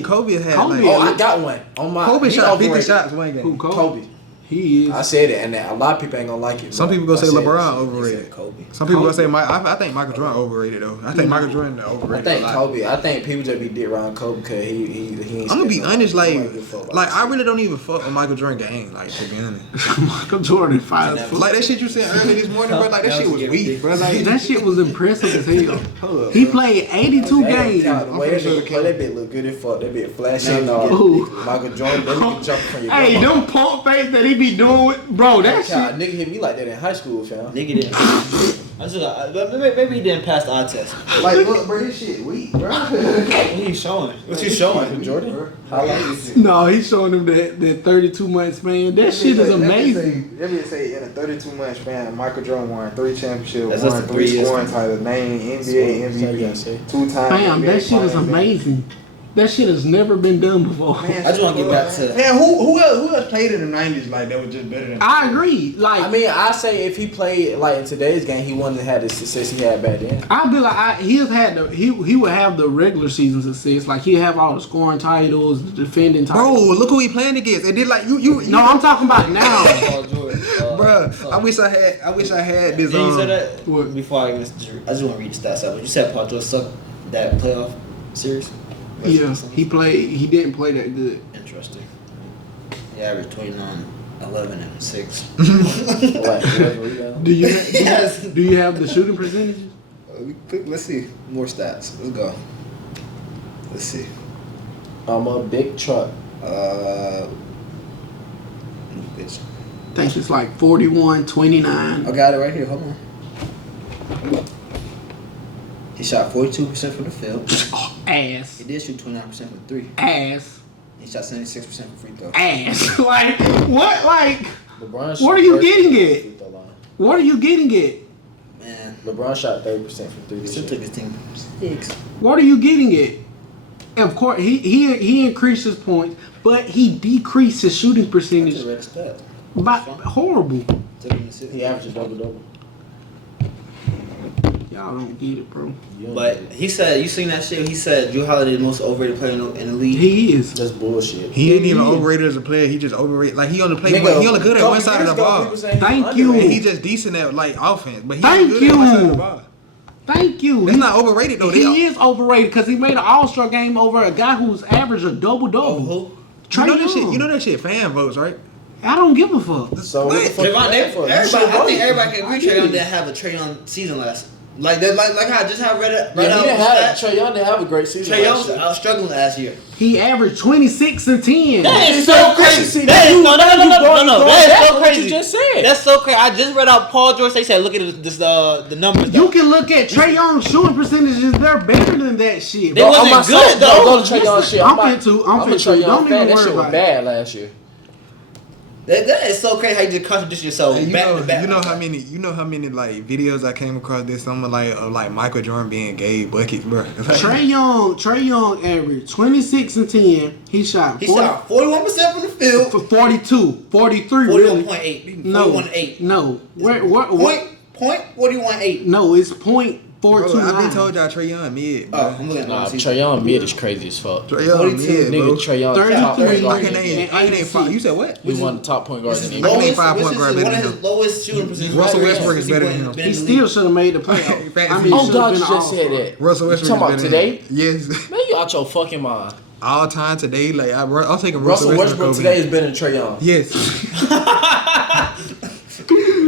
Kobe had Kobe- like. Oh, I got one on my. Kobe he shot 50 overrated. shots one Who game. Kobe? Kobe. He is. I said it, and a lot of people ain't gonna like it. Some but people gonna I say said LeBron it. He overrated. said Kobe. Some people gonna Kobe. say I think Michael Jordan overrated though. I think Michael Jordan overrated. I think a lot. Kobe. I think people just be dick around Kobe because he ain't. I'm gonna be honest, Nobody give a fuck about like that I shit. really don't even fuck with Michael Jordan game, like to be honest. Michael Jordan 5 Never- foot. Like that shit you said earlier this morning, bro. Like that shit was weak, bro. Like That shit was impressive as hell. hold up, He bro. played 82 They don't games. count. The way I'm finna show that the play, that bitch look good as fuck. That bitch flashing Never all. Who? Michael Jordan, that nigga jumping from your Hey, grandma. them pump fakes that he be doing with, bro, that God, shit. nigga hit me like that in high school, fam. Nigga didn't. I just got, maybe he didn't pass the eye test. Like look, bro, his shit weak, bro. What are you showing? What you showing? Michael Jordan? Highlights. No, he's showing him that 32 month span. That shit is amazing. Let me say in a 32-month span, Michael Jordan won 3 championships, That's less won than 3 3 years. scoring titles, named NBA MVP, 2 times. Fam, that shit is amazing. That shit has never been done before. I just want to get back to. Man, who else played in the 90s like that was just better than? I agree. Like, I mean, I say if he played like in today's game, he wouldn't have had the success he had back then. I'd be like, he would have the regular season success. Like, he'd have all the scoring titles, the defending Bro, titles. look who he playing against. It did like you. No, I'm talking about now. Paul George. Bruh, I wish I had this. Did you say that? What? Before I just want to read the stats out. But you said Paul George sucked that playoff series. Yeah, he didn't play that good. Interesting. He averaged 29, 11, and 6. Like, 11 rebounds. Do you Yes. do you have the shooting percentages? Let's see more stats. Let's go. Let's see. I'm a big truck. Bitch. I think it's like 41, 29. I got it right here. Hold on. He shot 42% from the field. Ass. He did shoot 29% from 3. Ass. He shot 76% from free throw. Ass. Like, what? Like, LeBron What are you shot getting 30% at? free throw line. what are you getting at? Man, LeBron shot 30% from 3 he this still year. took his team 6. What are you getting at? Of course, he increased his points, but he decreased his shooting I percentage just read a stat. by horrible. Took him to 6. He averaged a double-double. Y'all don't get it, bro. But he said, you seen that shit? He said Drew Holiday is the most overrated player in the league. He is. That's bullshit. He ain't even Yeah. overrated as a player. He just overrated. Like he only play. Nigga, He only good at couple one side of the years ago, ball. people saying he Thank was you. And underrated. he just decent at like offense, but he Thank good at one side of you. the ball. Thank you. It's not overrated though. He is overrated because he made an All-Star game over a guy who's averaged a double-double. Oh, who? Trey You know that shit. Young. You know that shit. Fan votes, right? I don't give a fuck. So what the fuck you waiting for? I think everybody can agree Trae Young didn't have a Trae Young season last. Like how I just read it. Trae Young didn't have a great season. Trae Young was struggling last year. He averaged 26 and 10. That is so crazy. That is no. That is so crazy. You just said. That's so crazy. I just read out Paul George. They said, look at this the numbers. You can look at Trae Young's shooting percentages. They're better than that shit. They wasn't good though. Go to Trae Young shit. I'm into Trae Young Young. Don't fan. even That worry shit was about it. bad last year. That is so crazy how you just contradict yourself. Hey, back to back. you know how many like videos I came across this summer of like Michael Jordan being gay buckets, bro. Trae Young averaged 26 and 10. He shot 41% from the field. For 42, 43 really. 41.8. No, 41.8. no. What? 41.8. No, it's .429. Bro, I been told y'all Trae Young mid, bro. Oh, I'm looking at Trae Young mid is crazy as fuck. Trae Young mid, bro. Nigga, Trae Young top 33. point guard. I can name five. You said what? He won the top point guard in the I can NBA. name 5 point guard better one than of his him. lowest shooting percentages. Russell Westbrook is better than him. He still should have made the playoff. Facts. I mean, Oh should've God, been you an just said all-star. that. Russell You Westbrook talking is about better than today? him. Yes. Man, you out your fucking mind. All time today, like I'm taking Russell Westbrook today is better than Trae Young. Yes.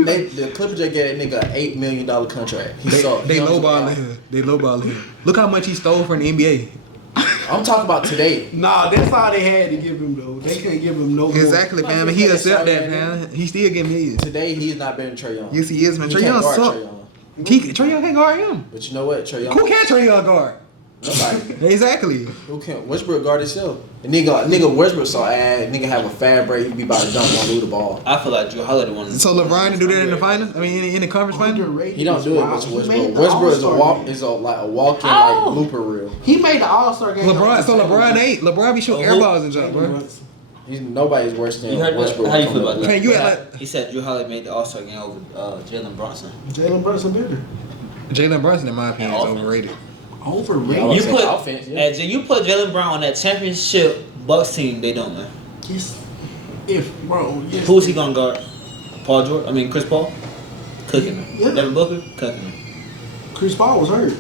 The Clippers just gave that nigga an $8 million contract. He sucked. They He was lowballing him. They lowballing him. Look how much he stole from the NBA. I'm talking about today. Nah, that's all they had to give him though. They can't give him no more. Exactly, man. He accept that, man. He still getting millions. Today he's not better than Trae Young. Yes, he is, man. He Trae can't Young guard suck. Trae Young. Trae Young can't guard him. But you know what, Trae Young? Who can Trae Young guard? Nobody. Exactly. Who can't? Westbrook guard himself. The nigga Westbrook saw nigga have a fast break. He be about to dunk on lose the ball. I feel like Drew Holiday won. So LeBron to do that in the finals? I mean, in the conference final? He don't do it much with Westbrook. Westbrook is a walking like blooper reel. He made the All-Star game. LeBron be shooting air balls and jump, bro. Nobody's worse than You heard Westbrook. how you feel about that? Man, you act like He said Drew Holiday made the All-Star game over Jalen Brunson. Jalen Brunson better. Jalen Brunson, in my opinion, is overrated. Overrated. You put offense, yeah. you put Jalen Brown on that championship Bucks team, they don't win. Yes. Who's he gonna guard? Paul George? I mean Chris Paul? Cooking him. Yeah. Devin Booker? Cooking him. Chris Paul was hurt.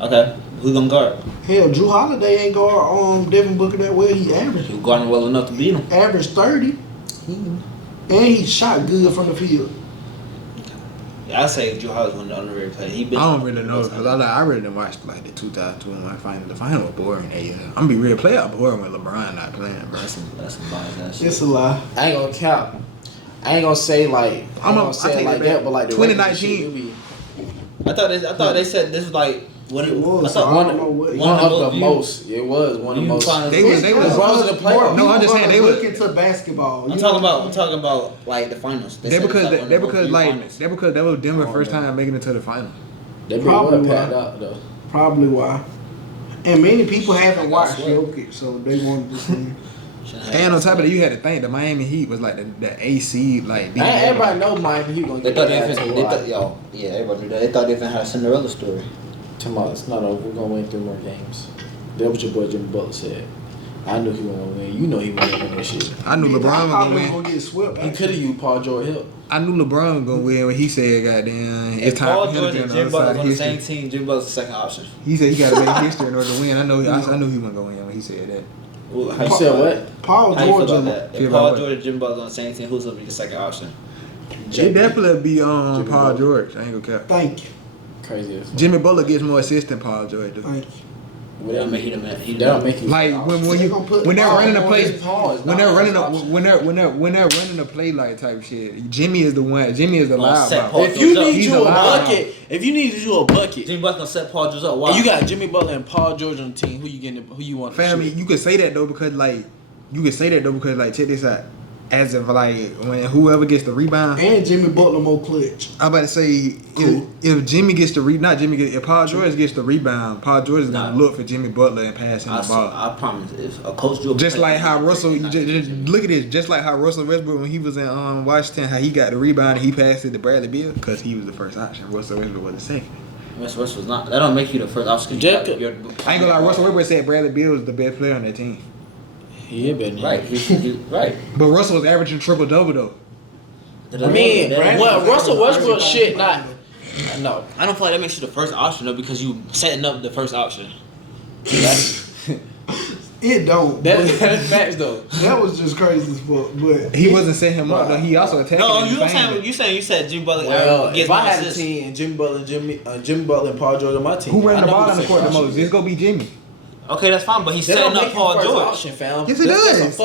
Okay. Who gonna guard? Hell, Drew Holiday ain't guard Devin Booker that well. He averaged. He guarding well enough to beat him. Averaged 30. And he shot good from the field. Yeah, I say Drew Holiday's one of the underrated players. He been. I don't really know because I really didn't watch like the 2021 final. The final was boring. I'm gonna be real. Playoff boring when LeBron not playing, bro. That's some biased ass shit. It's a lie. I ain't gonna count. I ain't gonna say like I say it take like it that, back. but like the 2019. I thought they said this was like when It was. I thought I one don't know what. one of the views. most. It was one of the most. They was LeBron was in the playoffs. No, I'm just saying they was. looking to basketball. I'm talking about like the finals. They because that was Denver first time making it to the final. They Probably probably packed why. out though. Probably why. And many people haven't watched Jokic, so they wanted to see. And on top of that, you had to think the Miami Heat was like the AC like. Everybody know Miami. He gonna They get thought that they everybody knew that. They thought they had a Cinderella story. Tomorrow, it's not over. We're gonna win 3 more games. That's what your boy Jimmy Butler said. I knew he wasn't gonna win. You know he wasn't gonna win that shit. I knew LeBron was gonna win. Gonna get swept. He could have used Paul George help. I knew LeBron was gonna win when he said, "Goddamn, it's If time Paul for him George to be and on Jimmy the other Butler side on of the history." same team, Jimmy Butler's the second option. He said he got to make history in order to win. I knew he wasn't gonna win when he said that. Well, how You you said feel about what? Paul How you feel George. about that? Feel If Paul about George and Jimmy Butler on the same team, who's gonna be the second option? It definitely be Jimmy Paul Butler. George. I ain't gonna cap. Thank you. Crazy as fuck. Jimmy Butler gets more assists than Paul George do. Thank you. That don't make he the man. He They don't make you Like when they're running a play, when they're running a play like type shit. Jimmy is the one. Jimmy is the loud set mouth. Paul If you need He's you a a loud bucket, if you need you a bucket, Jimmy Butler gonna set Paul George up. Why? and you got Jimmy Butler and Paul George on the team, who you getting? Who you want? Family, you could say that though because check this out. As if like when whoever gets the rebound, And Jimmy Butler more clutch. I'm about to say if Jimmy gets the if Paul George gets the rebound, Paul George is gonna look for Jimmy Butler and pass him the ball. I promise. If a coach do Just like how Russell, just look at this. Just like how Russell Westbrook when he was in Washington, how he got the rebound and he passed it to Bradley Beal because he was the first option. Russell Westbrook was the second. Russell was not. That don't make you the first option. I ain't gonna lie. Russell Westbrook said Bradley Beal was the best player on that team. He ain't been Right. Right. But Russell was averaging triple double though. I mean, well, Russell Westbrook shit not. No, I don't feel like that makes you the first option though because you setting up the first option. It's It don't. That's facts though. That was just crazy as fuck. But He wasn't setting him up though. He also attacked No, him. you said Jimmy Butler. Well, gets if I more had a assists. team and Jimmy Butler and Paul George on my team, Who ran I the know ball who on the court the second most? option It's gonna be Jimmy. Okay, that's fine, but he's They don't setting make up him Paul first George. option, fam. Yes, it does.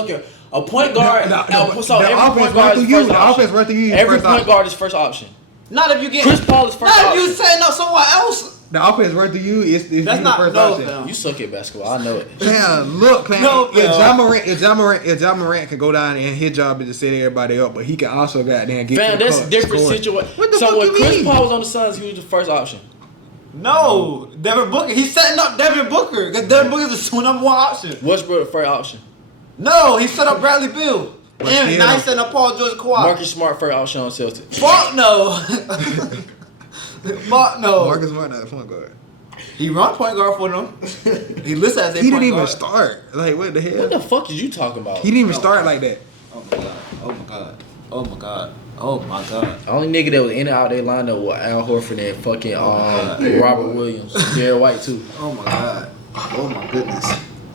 A point guard. The every offense point guard run is through you. first The option. offense run through you. Every first point option. guard is first option. Not if you get Chris Paul is first Not if you option. setting up someone else. The offense run through you. It's you That's the not first no, option. fam. You suck at basketball. I know it. Fam, look, fam. No, if fam. Ja Morant can go down and his job is to set everybody up, but he can also goddamn get Fam, to the that's a cup, different score. situation. What the So fuck when you Chris mean? Paul was on the Suns, he was the first option. No, Devin Booker. He's setting up Devin Booker because Devin Booker is the number one option. Westbrook the first option. No, he set up Bradley Beal. But And still- now he's setting up Paul George and Kawhi. Marcus Smart first option on Celtics. Fuck no. Fuck no. Marcus Smart not the point guard. He run point guard for them. He listed as a He point didn't even guard. start. Like what the hell? What the fuck is you talking about? He didn't even start like that. Oh my god. Oh my god. Oh my god. Oh my god. The only nigga that was in and out they lineup was Al Horford and fucking Robert Williams, Derek White too. Oh my god. Oh my goodness.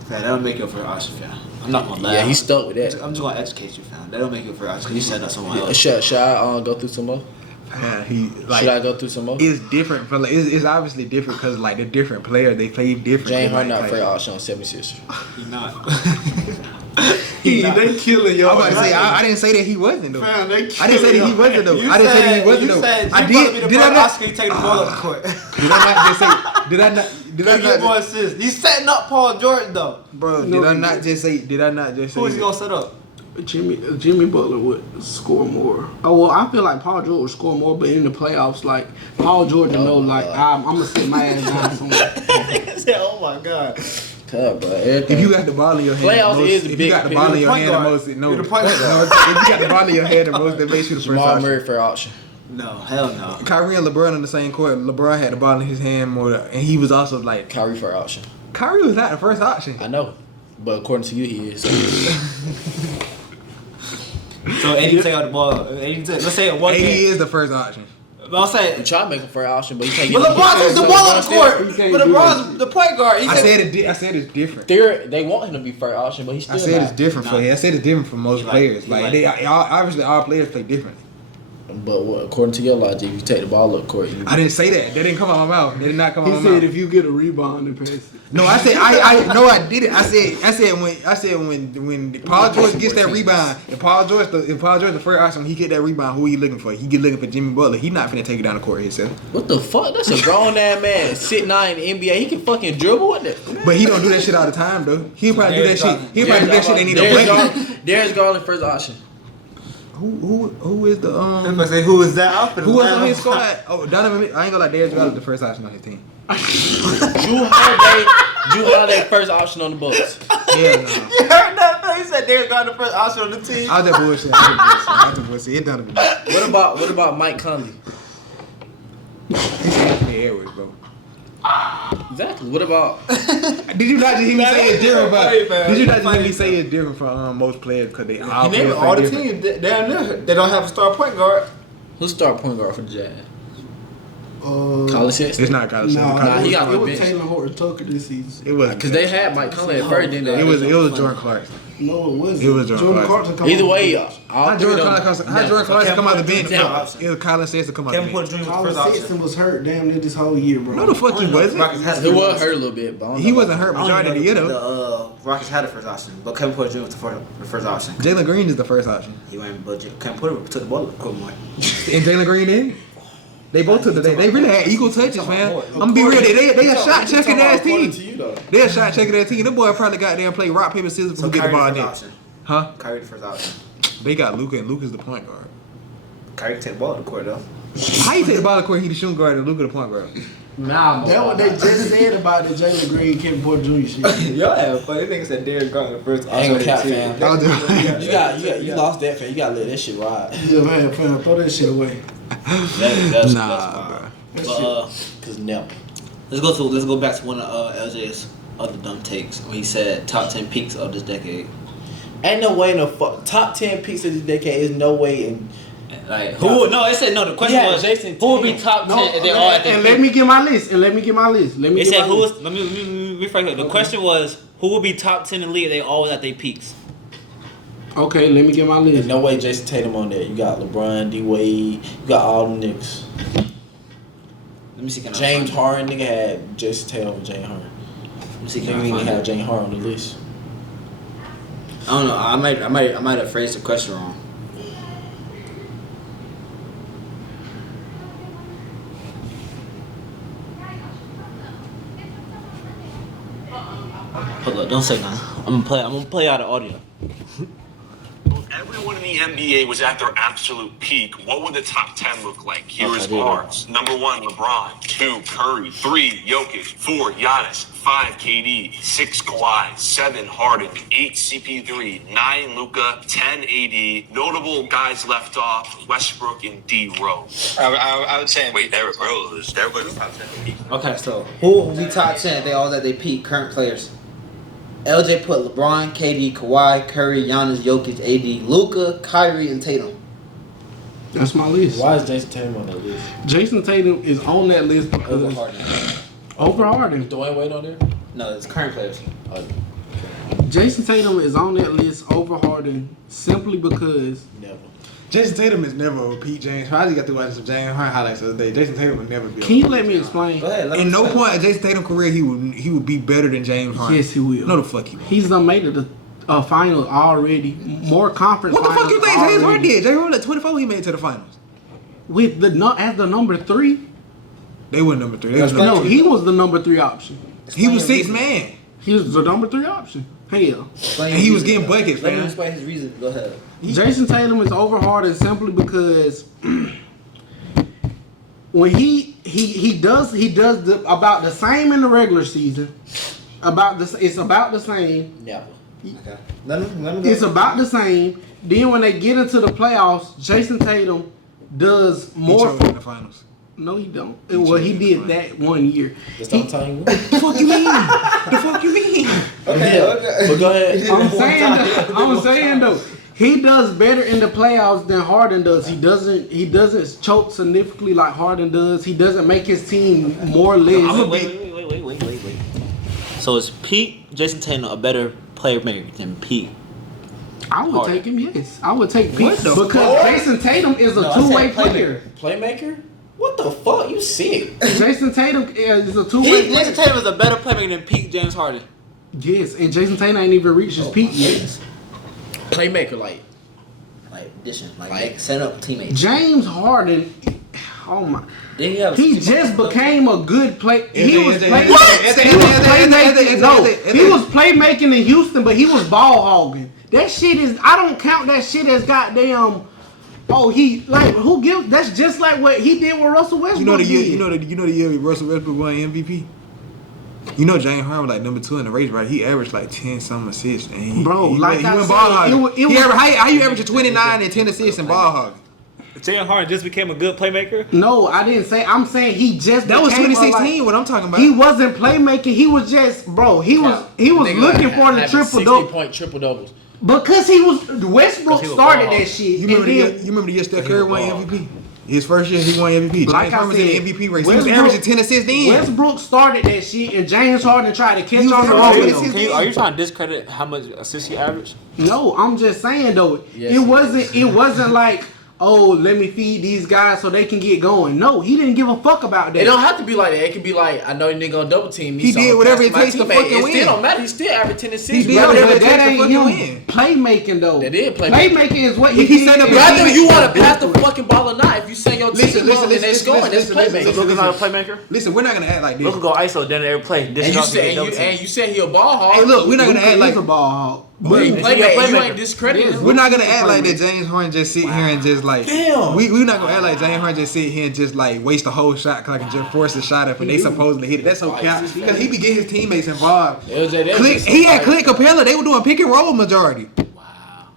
Fam, that'll make you a fair option, fam. I'm not gonna lie. Yeah, he's stuck with that. I'm just gonna educate you, fam. That'll make you a fair option because you setting up someone else. Should I go through some more? Yeah, he like. Should I go through some more? It's different, but like, it's obviously different because like they're different players. They play different. James Harden like, not first option on 76ers. He not. they killing y'all. I'm about to say I didn't say that he wasn't though. Fam, they I didn't say that he killing wasn't though. You I didn't say that he said- wasn't you though. said I you did. supposed to be the Did I first not? Oscar, you take the ball up the court. Did I not just say? Did I not? Did I He get more not? assists. He's setting up Paul George though. Bro, No, did I he not didn't. just say? Did I not just say? Who is he that? gonna set up? Jimmy Butler would score more. Oh well, I feel like Paul George would score more, but in the playoffs, like Paul George, know, like I'm gonna sit my ass down somewhere. Oh my god. Cut, bro. If you got the ball in your hand, Playoffs most, is if big- you got the big- ball in your point hand the guard. most, no. You're the point guard. No, if you got the ball in your hand the most, that makes you the first Jamal option. Murray first option. No, hell no. Kyrie and LeBron on the same court. LeBron had the ball in his hand more, and he was also like Kyrie first option. Kyrie was not the first option. I know, but according to you, he is. So Eddie take out the ball. Let's say it one AD game. is the first option. But I'm saying. You try to make him first option, but you can't But get. LeBron takes the ball on the court. You can't But do LeBron's the point guard. He I said, said it's different. They want him to be first option, but he's I still said not. it's different for Nah. him. I said it's different for most He like- players. he Like like- they obviously all players play differently. But according to your logic, if you take the ball up court, you I didn't say that. That didn't come out of my mouth. That did not come out He of my said mouth. if you get a rebound and pass it. No, I said I did it. I said when Paul George gets that rebound, if Paul George the first option, when he get that rebound, who he looking for? He get looking for Jimmy Butler. He not finna take it down the court himself. what the fuck? That's a grown ass man sitting out in the NBA. He can fucking dribble with it. But he don't do that shit all the time though. He'll probably do that shit. He'll probably do that shit. They need a blanket. Darius Garland first option. Who is the I'm gonna say who is that outfit? who was on his squad? Oh, Donovan. I ain't gonna lie. Darius Garland the first option on his team. Drew Holiday first option on the Bucks. Yeah, no. You heard that thing? He said Derek got the first option on the team. I was that bullshit. I was that bullshit. It Donovan. What about Mike Conley? He's Anthony Edwards, bro. Exactly. What about Did you not just hear me say it's different? But Funny, man. did you not just hear Funny, me say it's different from most players because they all He named players all play the different. teams down there. They don't have a star point guard. who's star point guard for the Jazz? Uh, Colin Sexton. It's not college. Nah, he got it my was bench. Taylor Horton Tucker this season. It was Because they had Mike Conley at first, didn't they? It was Jordan Clarkson. No, it wasn't. It was Jordan Clarkson. come Either on. way, How Jordan Clarkson come out the bench? Yeah. It was Colin Sexton come out the Kevin bench. Porter Jr. was the Colin first option. Sexton was hurt damn near this whole year, bro. No, the fuck he wasn't. Rockets had He was hurt a little bit, but I don't He know wasn't about hurt I don't majority of the year know though. the Rockets had the first option, but Kevin Porter Jr. was the first option. Jalen Green is the first option. He went, but Kevin Porter took the ball up court more. And Jalen Green in. They both took the. They really had equal touches, man. I'm gonna be real. They a shot checking ass team. They a shot checking ass team. Them boy probably got there and play rock paper scissors So who get the ball Kyrie the there. first option. Huh? Kyrie the first option. They got Luka and Luka's the point guard. Kyrie can take the ball up the court though. How you take the ball to the court? He the shooting guard and Luka the point guard. Nah, That's what they just said about the Jalen Green, Kevin Porter Jr. shit. Y'all have funny niggas said Derek got the first I ain't gonna cap, option. fam. You lost that, fam. You gotta let that shit ride. Yeah, man, fam, throw that shit away. That's Nah, wild. That But Cause no. let's go back to one of LJ's other dumb takes when he said top 10 peaks of this decade. Ain't no way in the fuck top 10 picks of this decade is no way in. Like who? No, it said no. The question Yeah, was Jason who would be Tatum. top 10 No, if they all at and their let me get my list. And let me get my list. Let me It get said my who list. was. Let me rephrase it. The question was Who will be top 10 in the league? They always at their peaks. Okay, let me get my list. There's no way Jason Tatum on there. You got LeBron, D Wade, you got all them niggas. Let me see. Can I James find Harden, nigga had Jason Tatum over James Harden. Let me see. Can Nigga I didn't find have it? James Harden on the list. I don't know. I might have phrased the question wrong. Hold up, don't say nothing. I'm gonna play out the audio. Everyone in the NBA was at their absolute peak. What would the top 10 look like? Here is Okay, ours. Number 1, LeBron. 2, Curry. 3, Jokic. 4, Giannis. 5, KD. 6, Kawhi. 7, Harden. 8, CP3. 9, Luka. 10, AD. Notable guys left off, Westbrook and D Rose. I would say Derrick Rose. Derrick Rose is top 10. Okay, so who will be top 10 if they all at their peak? Current players. LJ put LeBron, KD, Kawhi, Curry, Giannis, Jokic, AD, Luka, Kyrie, and Tatum. That's my list. Why is Jason Tatum on that list? Jason Tatum is on that list Over because Harden. over Harden. Dwayne Wade on there? No, it's current players. Jason Tatum is on that list over Harden simply because Never. Jason Tatum is never a Pete James. I just got to watch some James Harden highlights the other day. Jason Tatum would never be. Can you let me explain? Go ahead. Let In me no say. point in Jason Tatum's career he would be better than James Harden. Yes, he will. No, the fuck he will. He's done made it a final already. More conference. What the fuck you think James Harden already. did? James Harden at 24 when he made it to the finals. With as the number 3? They were number 3. They was number No, 2. he was the number 3 option. He was Explain 6 your reason. man. He was the number 3 option. Hell. Explain And your he was reason. getting buckets, Let me man. explain his reason. Go ahead. Jason Tatum is over Harden simply because when he does about the same in the regular season. It's about the same. Never. Okay. Let me go. It's about the same. Then when they get into the playoffs, Jason Tatum does He more. choked in the finals. No, he don't. He Well, he choked did in the that one year. That's He- what I'm telling you. The fuck you mean? The fuck you mean? Okay. But go ahead. I'm saying though, he does better in the playoffs than Harden does. He doesn't choke significantly like Harden does. He doesn't make his team more or less. Wait. So is Pete Jason Tatum a better player maybe than Pete? I would Harden. take him. Yes, I would take Pete What the because fuck? Jason Tatum is a No, I two-way said player. Playmaker? What the fuck? You sick. Jason Tatum is a two-way player. Jason Tatum is a better playmaker than Pete James Harden. Yes, and Jason Tatum ain't even reached his peak yet. Playmaker, like. Like dishing, like set up teammates. James Harden, oh my. Then you have He just became a good play. He was playmaking. What? No, he was playmaking in Houston, but he was ball hogging. That shit is. I don't count that shit as goddamn. Oh, he like who gives? That's just like what he did with Russell Westbrook. You know the year. did. You know the year Russell Westbrook won MVP. You know James Harden was like number 2 in the race, right? He averaged like 10 some assists, and he like I went said, ball hogging. it was- How you average 29 and 10 assists and ball hogging? James Harden just became a good playmaker. No, I didn't say. I'm saying he just. That was became a, 2016. like, what I'm talking about. he wasn't playmaking. He was just, bro. He was looking for the triple double. 60-point triple doubles. Because he was Westbrook he was started ball that shit. You remember, and then, you remember the year Steph Curry won MVP? His first year he won MVP. Like James I Harden was in said, the MVP race. He was Westbrook- averaging 10 assists then. Westbrook started that shit, and James Harden tried to catch He was on the averaging offense. 10 Are you trying to discredit how much assists he averaged? No, I'm just saying though, Yes, it wasn't like, oh, let me feed these guys so they can get going. No, he didn't give a fuck about that. It don't have to be like that. It can be like, I know you nigga gonna double team me. He so did I'm whatever passing it my takes to teammate. fucking It win. still don't matter. He still averaged 10 assists. He did bro. whatever but it takes that to ain't fucking him win. playmaking though. That is playmaking. Playmaking is what If he he did. set up But I think you want to Yeah. pass the fucking ball or not. If you send your team ball and they scoring, that's playmaking. listen. Luka's not a playmaker. Listen, we're not gonna act like this. Luka go ISO then every play. Dish And it you off to get double said team. you said he a ball hog. Hey, look, we're not gonna act like he's a ball hog. But he Is he a playmaker. You playmaker? ain't discrediting him. we're not gonna act like that. James Harden just sit here and just like. Damn. We're not gonna act like James Harden just sit here and just like waste the whole shot clock and just force a shot up and they supposedly hit it. That's okay because he be getting his teammates involved. He had Clint Capella. They were doing pick and roll majority.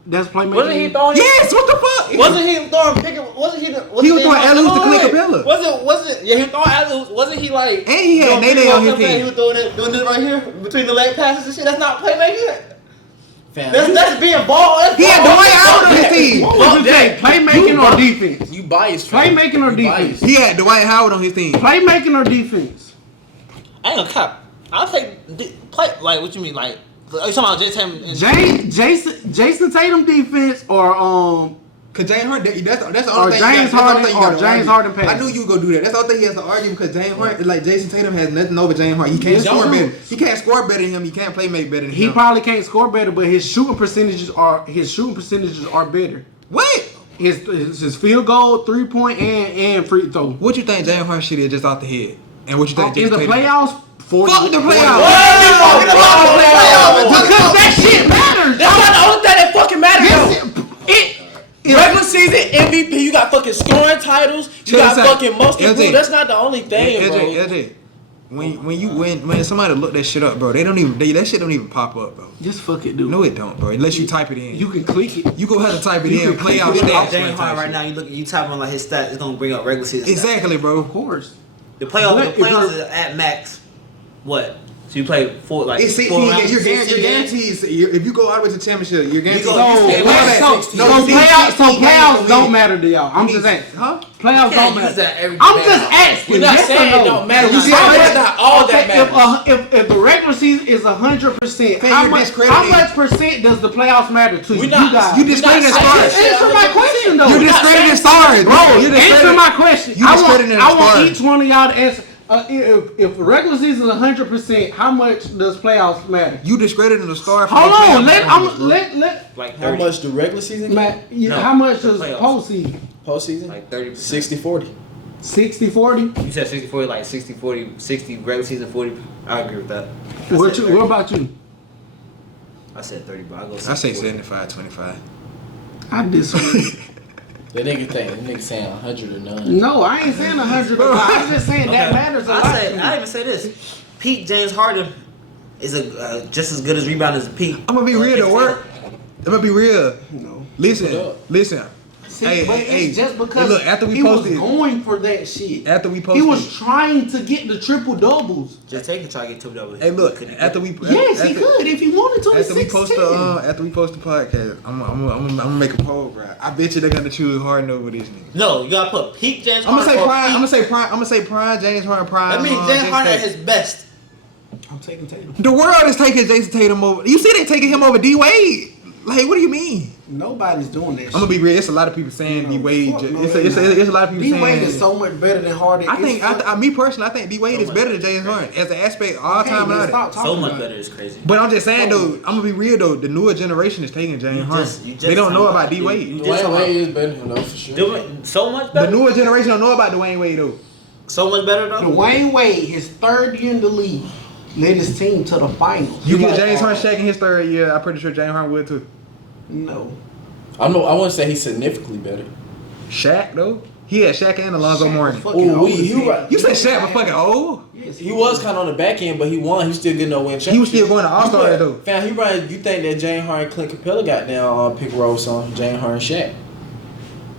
That's playmaking. Wasn't he throwing? Yes, what the fuck? Wasn't he throwing pick? Wasn't he? He was throwing alley-oops to Clint Capella. Wasn't? Yeah, he was throwing alley-oops. Wasn't he like? And he had doing Nene pick on his and roll team. He was doing this right here between the leg passes and shit. That's not playmaking. Fam, That's being ball. That's He had ball. Dwight Howard on his team. What would you take? Playmaking or defense? you biased. fam. Playmaking or You defense? biased. He had Dwight Howard on his team. Playmaking or defense? I ain't gonna cop. I'll take play. Like what you mean? Like Are you talking about Jason Tatum defense or Cause James Harden, that's the or only thing. James Harden pass. I knew you would go do that. That's the only thing he has to argue because James Harden, like Jason Tatum, has nothing over James Harden. He can't score better. He can't score better than him. He can't play make better than him. He probably can't score better, but his shooting percentages are better. What? His field goal, 3-point, and free throw. What you think James Harden shit is just off the head? And what you think in the playoffs? 40. Fuck the playoffs. Because that shit matters. That's not the only thing that fucking matters. Regular season MVP, you got fucking scoring titles, you got fucking most improved. That's not the only thing, bro. LJ, when somebody look that shit up, bro, that shit don't even pop up, bro. Just fuck it, dude. No, it don't, bro. Unless you type it in. You can click it. You go ahead and type it in. Playoff stats. James Harden right now, you type on like his stats, it's gonna bring up regular season. Exactly, bro. Of course. The playoffs is at max. What? So you play four rounds. You're guaranteed. If you go all the way to the championship, you're guaranteed. So playoffs don't matter to y'all. I'm just saying. Huh? Playoffs don't matter. I'm just asking. We're not saying it don't matter. That's not all that matters. If the regular season is 100%, how much percent does the playoffs matter to you guys? You discrediting stars. Answer my question though. You discrediting stars, bro. Answer my question. I want each one of y'all to answer. If the regular season is 100%, how much does playoffs matter? You discrediting the star. Hold on, like 30. How much the regular season? How much does postseason? Postseason? Like 30%. 60-40. 60-40? You said 60-40, like 60-40, 60 regular season, 40. I agree with that. What about you? I said 30, but I go. I say 75-25. I disagree. The nigga saying 100 or none. No, I ain't saying 100 or none. I'm just saying that matters a lot. I even say this. Pete James Harden is just as good as rebound as Pete. I'm gonna be real though. I'm gonna be real. No. Listen. See, it's just because look, after we he posted, was going for that shit. After we posted, he was trying to get the triple doubles. Just take and try to get two doubles. Hey, look, after we he could if he wanted to. After we post the podcast, I'm gonna make a poll, bro. I bet you they're gonna choose Harden over this nigga. No, you gotta put Pete James Harden. I'm gonna say prime James Harden prime. That means James Harden at his best. I'm taking Tatum. The world is taking Jason Tatum over. You see they taking him over D Wade. Like, what do you mean? Nobody's doing that. I'm gonna be real. It's a lot of people saying D Wade. It's a lot of people saying D Wade is so much better than Harden. Me personally, I think D Wade is better than James Harden as an aspect all time. So much better is crazy. But I'm just saying though, I'm gonna be real though. The newer generation is taking James Harden. They don't know about D Wade. Dwayne Wade is better than him though, for sure. So much better. The newer generation don't know about Dwayne Wade though. So much better though. Dwayne Wade, his third year in the league, led his team to the finals. You get James Harden shaking his third year. I'm pretty sure James Harden would too. No. I wouldn't say he's significantly better. Shaq though? He had Shaq and Alonzo Mourning. You said Shaq was fucking old? Yes, he was kind of on the back end, but he won. He was still getting no win. He was still going to All-Star though. Fam, you think that James Harden, Clint Capella got down pick and roll song? James Harden, Shaq.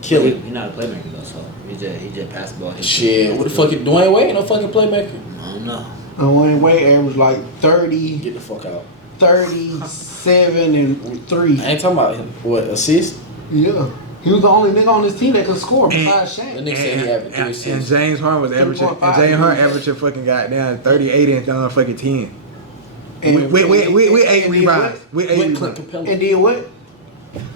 Kill it. He's not a playmaker though, so he just passed the ball. Shit, what the fuck? Dwayne Wade no fucking playmaker. I don't know. Dwayne Wade averaged like 30. Get the fuck out. 37 and 3. I ain't talking about him. What, assist? Yeah. He was the only nigga on his team that could score besides Shaq. That nigga said he had 3 assists. And James Harden was averaging fucking goddamn 38 and fucking 10. And we 8 rebounds. We 8 Clint Capella. And did what?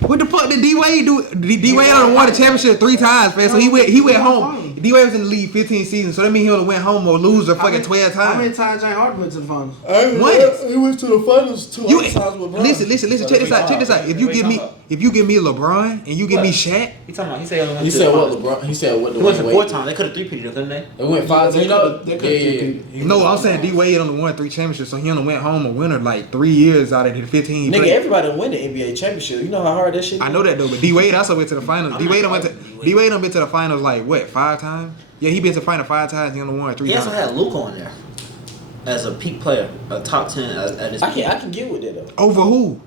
What the fuck did D Wade do? D Wade only won the championship 3 times, man. So he went home. D Wade was in the league 15 seasons, so that means he only went home or lose or fucking 12 times. How many times James Harden went to the finals? Once. He went to the finals 2 times with Bron. Listen. Check this out. If you give me LeBron and you give me Shaq, He said what LeBron? He said what? He went to 4 times. They could have 3-peated him, couldn't they? They went 5 times. Yeah. no, I'm saying D Wade only won 3 championships, so he only went home a winner like 3 years out of the 15. Nigga, everybody win the NBA championship. You know how hard that shit is? I know that though, but D Wade also went to the finals. D Wade done been to the finals like what, 5 times? Yeah, he been to the final 5 times. He only won 3 times. He also had Luka on there as a peak player, a top 10 at his. I can get with that though. Over who?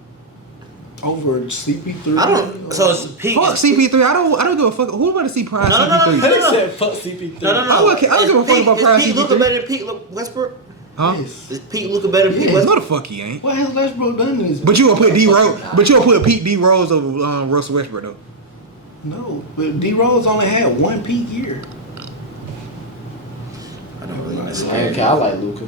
Over CP3. I don't. So it's peak. Fuck CP3. I don't give a fuck. Who about to see prime CP3? He said fuck CP3. No. I don't give a fuck about prime CP3. Pete Luka CP3. better than Pete Westbrook? Huh? Yes. Is Pete Luka better than Pete No Westbrook? the fuck he ain't. What has Westbrook done in this? But you will put D Rose. But you will put Pete D Rose over Russell Westbrook though. No, but D Rose only had 1 peak year. I don't really like I like Luka.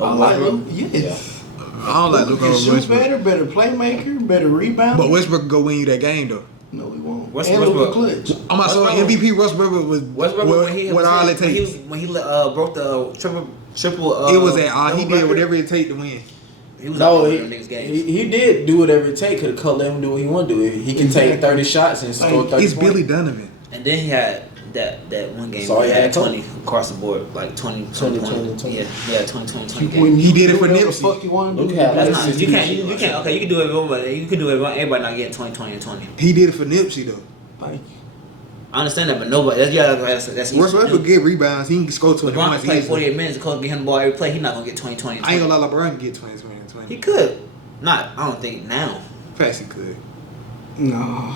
I like Luka. Yes. I don't like Luka over Shoot Westbrook. better playmaker, better rebound. But Westbrook go win you that game though. No, he won't. Westbrook- And Luka clutch. I'm not saying MVP Westbrook was Westbrook what all it takes. when he broke the triple. It was at all. He double did record. whatever it take to win. He was No, out he, there in them niggas' games. he did do whatever it take. Could have let him do what he want to do. He can take 30 shots and score 30 It's points. Billy Donovan. And then he had that one game So where he he had had 20 across the board, like 20. Yeah, 20 games. When He did it for do whatever Nipsey. the fuck you want to Luka do. had That's like not, 60 you can't, shots. you can't, okay, you can do it, but you can do it, everybody not getting 20, 20, and 20. He did it for Nipsey though. Thank you. I understand that, but nobody, that's easy to Westbrook do. get rebounds. He can score 20 LeBron points. play easily. 48 minutes, the coach get him the ball every play, he's not going to get 20, 20, and I ain't 20. gonna lie, LeBron can get 20, 20, and 20. He could. Not, I don't think now. Facts he could. No,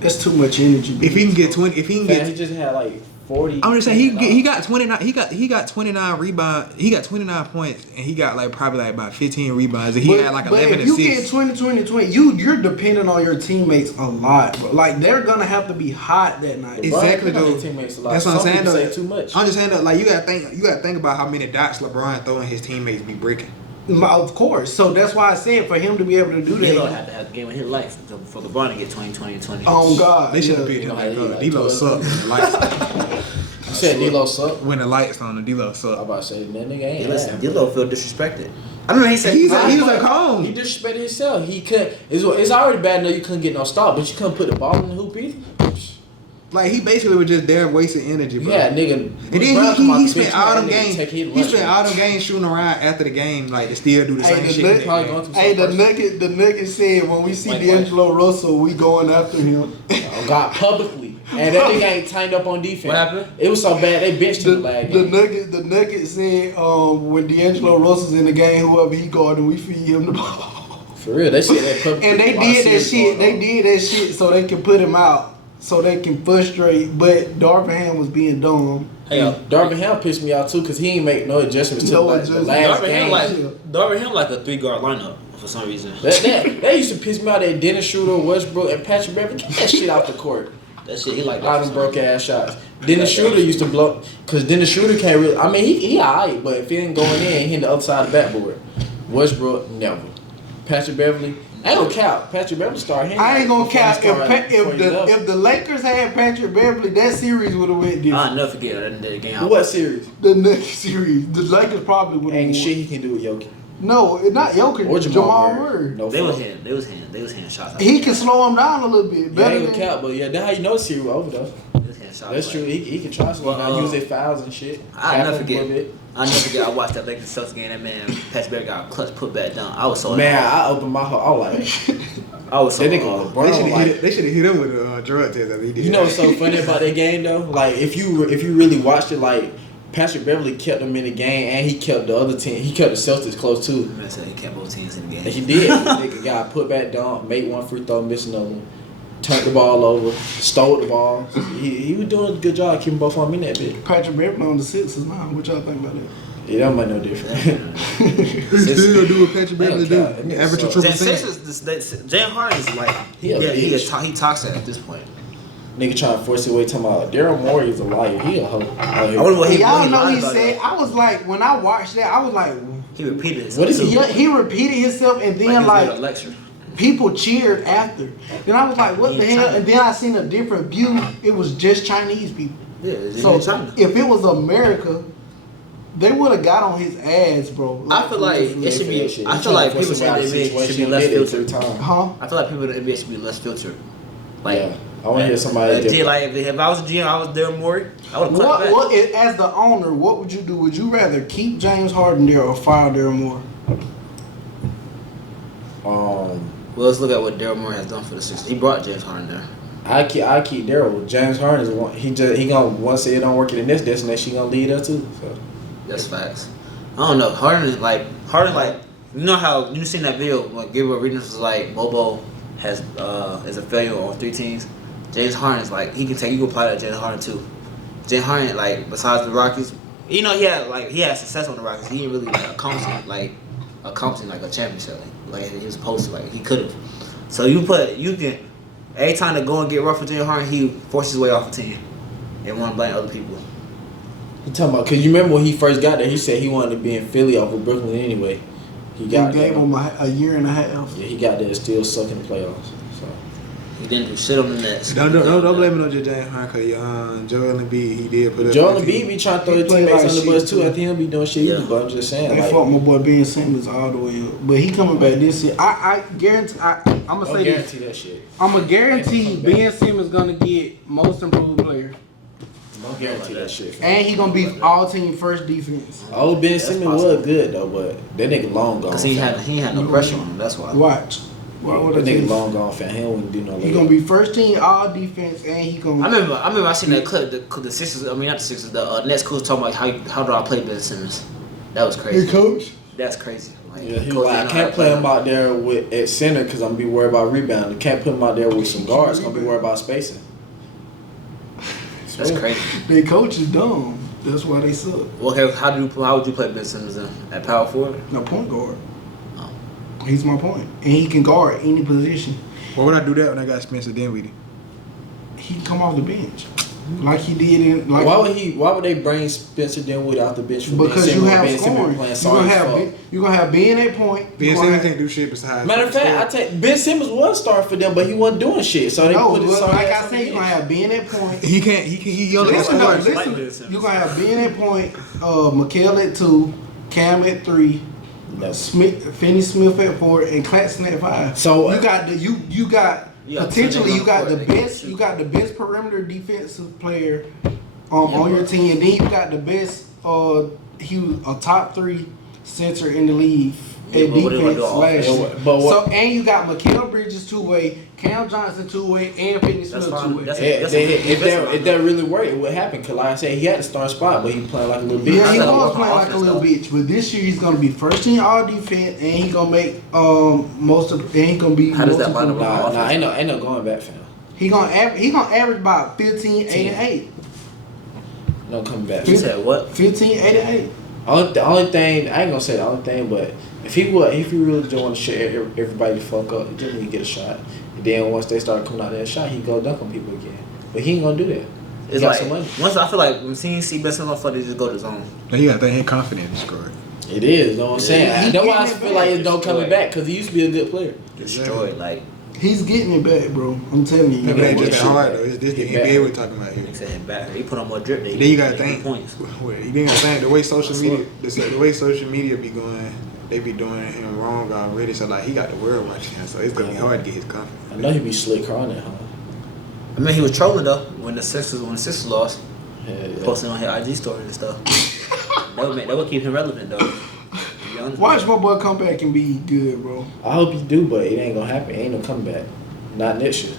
that's too much energy. If he can get 20, if he can Man, get, he just had like 40. I'm just saying he got 29. He got 29 rebounds. He got 29 points, and he got like probably like about 15 rebounds. And he had like 11 if you assists. get 20, 20, 20, you're dependent on your teammates a lot, bro. Like they're gonna have to be hot that night. Exactly LeBron, though. his teammates a lot. That's what I'm Some saying people though. say too much. I'm just saying that like you gotta think about how many dots LeBron throwing his teammates be breaking. Of course. So that's why I said for him to be able to do D'Lo that. had to have a game in his life for LeBron to get 20, 20, and 20. Oh God, They should have yeah. picked him You know how back he up. like D-Lo 12. sucked when the lights. You said D-Lo suck? When the lights on, the D-Lo I'm sucked. about to say, that nigga ain't. Listen, D'Lo feel disrespected. I remember he said, He was a cone. He disrespected himself. He couldn't. It's already bad enough you couldn't get no stop, but you couldn't put the ball in the hoop either. Like he basically was just there wasting energy, bro. Yeah, nigga. And then he spent all them games. He He spent all them games shooting around after the game, like to still do the same Hey, shit. the nugget said when we see D'Angelo Russell, we going after him. got publicly, and that nigga ain't tightened up on defense. What happened? It was so bad they benched him last game. The nugget said when D'Angelo Russell's in the game, whoever he guarding, we feed him the ball. For real, they said that publicly. And they did that shit. They did that shit so they can put him out, so they can frustrate. But Darvin was being dumb. hey, yo, Darvin Ham pissed me out too because he ain't make no adjustments to No like, the adjustments. last Darvin game. Ham like a 3-guard lineup for some reason. That used to piss me out. That Dennis Schroeder, Westbrook, and Patrick Beverly. Get that shit out the court. That shit, he like All that. them broke ass shots. Dennis Schroeder used to blow because Dennis Schroeder can't really. I mean, he alright, but if he ain't going in, he in the other side of the backboard. Westbrook never. Patrick Beverly. I ain't gonna count. Patrick Beverly started hitting. I ain't gonna before he count started- if the Lakers had Patrick Beverly, that series would have went different. I'll never forget that game. What series? The next series, the Lakers probably would have Ain't won. shit he can do with Jokic. No, not Jokic. Or Jamal Murray. No, They was fuck. hitting shots. He can slow him down a little bit Yeah, better ain't than gonna count, but yeah, that's how you know the series was over though. They was hitting shots. That's like- true. He can try something. Well, Use their fouls and shit. I'll Cap never him a forget. little bit. I watched that Lakers Celtics game. That man, Patrick Beverly got a clutch put back down. I was so Man, I opened my heart. I was like, I was so that nigga LeBron. They should have hit him with a drug test after he did. You know what's so funny about that game though? Like if you really watched it, like Patrick Beverly kept them in the game and he kept the other team. He kept the Celtics close too. Man said he kept both teams in the game. And he did. Nigga got put back down, made one free throw, missed another one, turned the ball over, stole the ball. He was doing a good job keeping both of them in that bit. Patrick Beverly on the Sixers now. What y'all think about that? Yeah, that might no different. He still do what Patrick Beverly do. That nigga Average a suck. triple James Harden is like He a bitch. he toxic at this point. Nigga trying to force his way talking about Daryl Morey is a liar. He a hoe. I wonder what he Y'all know lied he about said. that. I was like, when I watched that, I was like, He repeated it. What is he? he repeated himself, and then like like a lecture. people cheered after. Then I was like, what the He in hell? China. And then I seen a different view. It was just Chinese people. Yeah, it's So in China. if it was America, they would have got on his ass, bro. I feel like it should be. I feel like people say the NBA should be less filtered. Huh? I feel like people in the NBA should be less filtered. Like, Yeah. I want to hear somebody like, different. like if I was a GM, I was Daryl Morey. I would have clapped back. What as the owner, what would you do? Would you rather keep James Harden there or fire Daryl Morey? Well, let's look at what Daryl Morey has done for the Sixers. He brought James Harden there. I keep Daryl. James Harden is one. He gonna once it don't work in this destination, he gonna lead us too. So. That's facts. I don't know. Harden, you know how you seen that video when Gabriel Arenas was like, Bobo is a failure on 3 teams. James Harden is like, you can apply that to James Harden too. James Harden, like, besides the Rockets, you know, he had success on the Rockets. He didn't really accomplish like a championship like he was supposed to. Like he could have. So you can every time to go and get rough with James Harden, he forces his way off a team and want to blame other people. He talking about, cause you remember when he first got there, he said he wanted to be in Philly over Brooklyn anyway. He got gave him a year and a half. Yeah, he got there still sucking the playoffs. So He didn't do shit on the Nets. Don't blame it on James Harden because Joel Embiid, he did put up. Joel Embiid be trying to throw his teammates on the bus too. I think he'll be doing shit Yeah. either, but I'm just saying. They fucked my boy Ben Simmons all the way up. But he coming back this year. I guarantee, I'm going to say guarantee that shit. I'm going to guarantee Ben Simmons going to get most improved player. Don't guarantee that shit. And he going to be all team first defense. Oh, Ben Simmons was good though, but that nigga long gone. Cause he had no pressure on him. That's why. Watch. That nigga long gone, fam. He don't do no. He gonna be first team all defense, and he gonna. I remember I seen that clip. The Sixers. I mean not the Sixers. The Nets coach talking about how do I play Ben Simmons? That was crazy. Hey, coach. That's crazy. Like, Yeah, he was like, I can't play him out there at center because I'm gonna be worried about rebounding. Can't put him out there with some guards. Gonna be worried about spacing. That's crazy. Their coach is dumb. That's why they suck. Well, okay, how would you play Ben Simmons then? At power forward? No point guard. Oh. He's my point, and he can guard any position. Why would I do that when I got Spencer Dinwiddie? He can come off the bench like he did in. Like, Why would they bring Spencer Dinwiddie off the bench? Because you have scoring. Playing You're gonna have Ben at point. Ben Simmons can't do shit besides. Matter of fact, Ben Simmons was starting for them, but he wasn't doing shit. So they No, put his but sorry like ass I on the said, you're gonna bench. have Ben at point. He can't. He only Listen, no, scores. listen. You're gonna have Ben at point. Mikael at 2, Cam at 3. No. Finney Smith at 4 and Claxton at 5. So you got the you got Yeah, potentially so you got the they can best shoot. you got the best perimeter defensive player on your team, and then you got the best he was a top 3 center in the league Yeah, at but what they gonna defense do last offense? year. But what- So and you got Mikael Bridges 2-way, Cam Johnson 2-way, and Finney Smith That's fine. 2-way. If that really worked, it would happen. Cause like I said, he had to start spot, but he playing like a little bitch. Yeah, he I gotta was work on playing like a offense, little though. bitch, but this year he's gonna be first team all defense, and he gonna make most of, and he gonna be. How does most that of line the- up? Nah, ain't no going back, fam. He gonna average about 15, 8, and 8. No coming back. You said what? 15, 8, and 8. The only thing I ain't gonna say the only thing, but if he really do want to shut everybody the fuck up, he just need to get a shot. And then once they start coming out there and shot, he go dunk on people again. But he ain't gonna do that. He It's got like some money. once I feel like when teams see Ben Simmons on floor, they just go to zone. Now you gotta think he confident in scoring. It is, you know what I'm saying. He That's why I getting it feel like back. it's no coming back because he used to be a good player. Destroyed. Like He's getting it back, bro. I'm telling you. Maybe that Yeah, just shit. hard though. It's this the Get NBA back. we're talking about here. he said him back. He put on more drip. Then you gotta they think. points. You gotta think the way social media, the way social media be going, they be doing him wrong already. So like he got the world watching him, so it's gonna be hard to get his confidence. I know he be slick crying at home. I mean, he was trolling though when the Sixers lost, Yeah. posting on his IG stories and stuff. that would keep him relevant though. To be honest. Watch my boy come back and be good, bro. I hope he do, but it ain't gonna happen. Ain't no comeback. Not next year.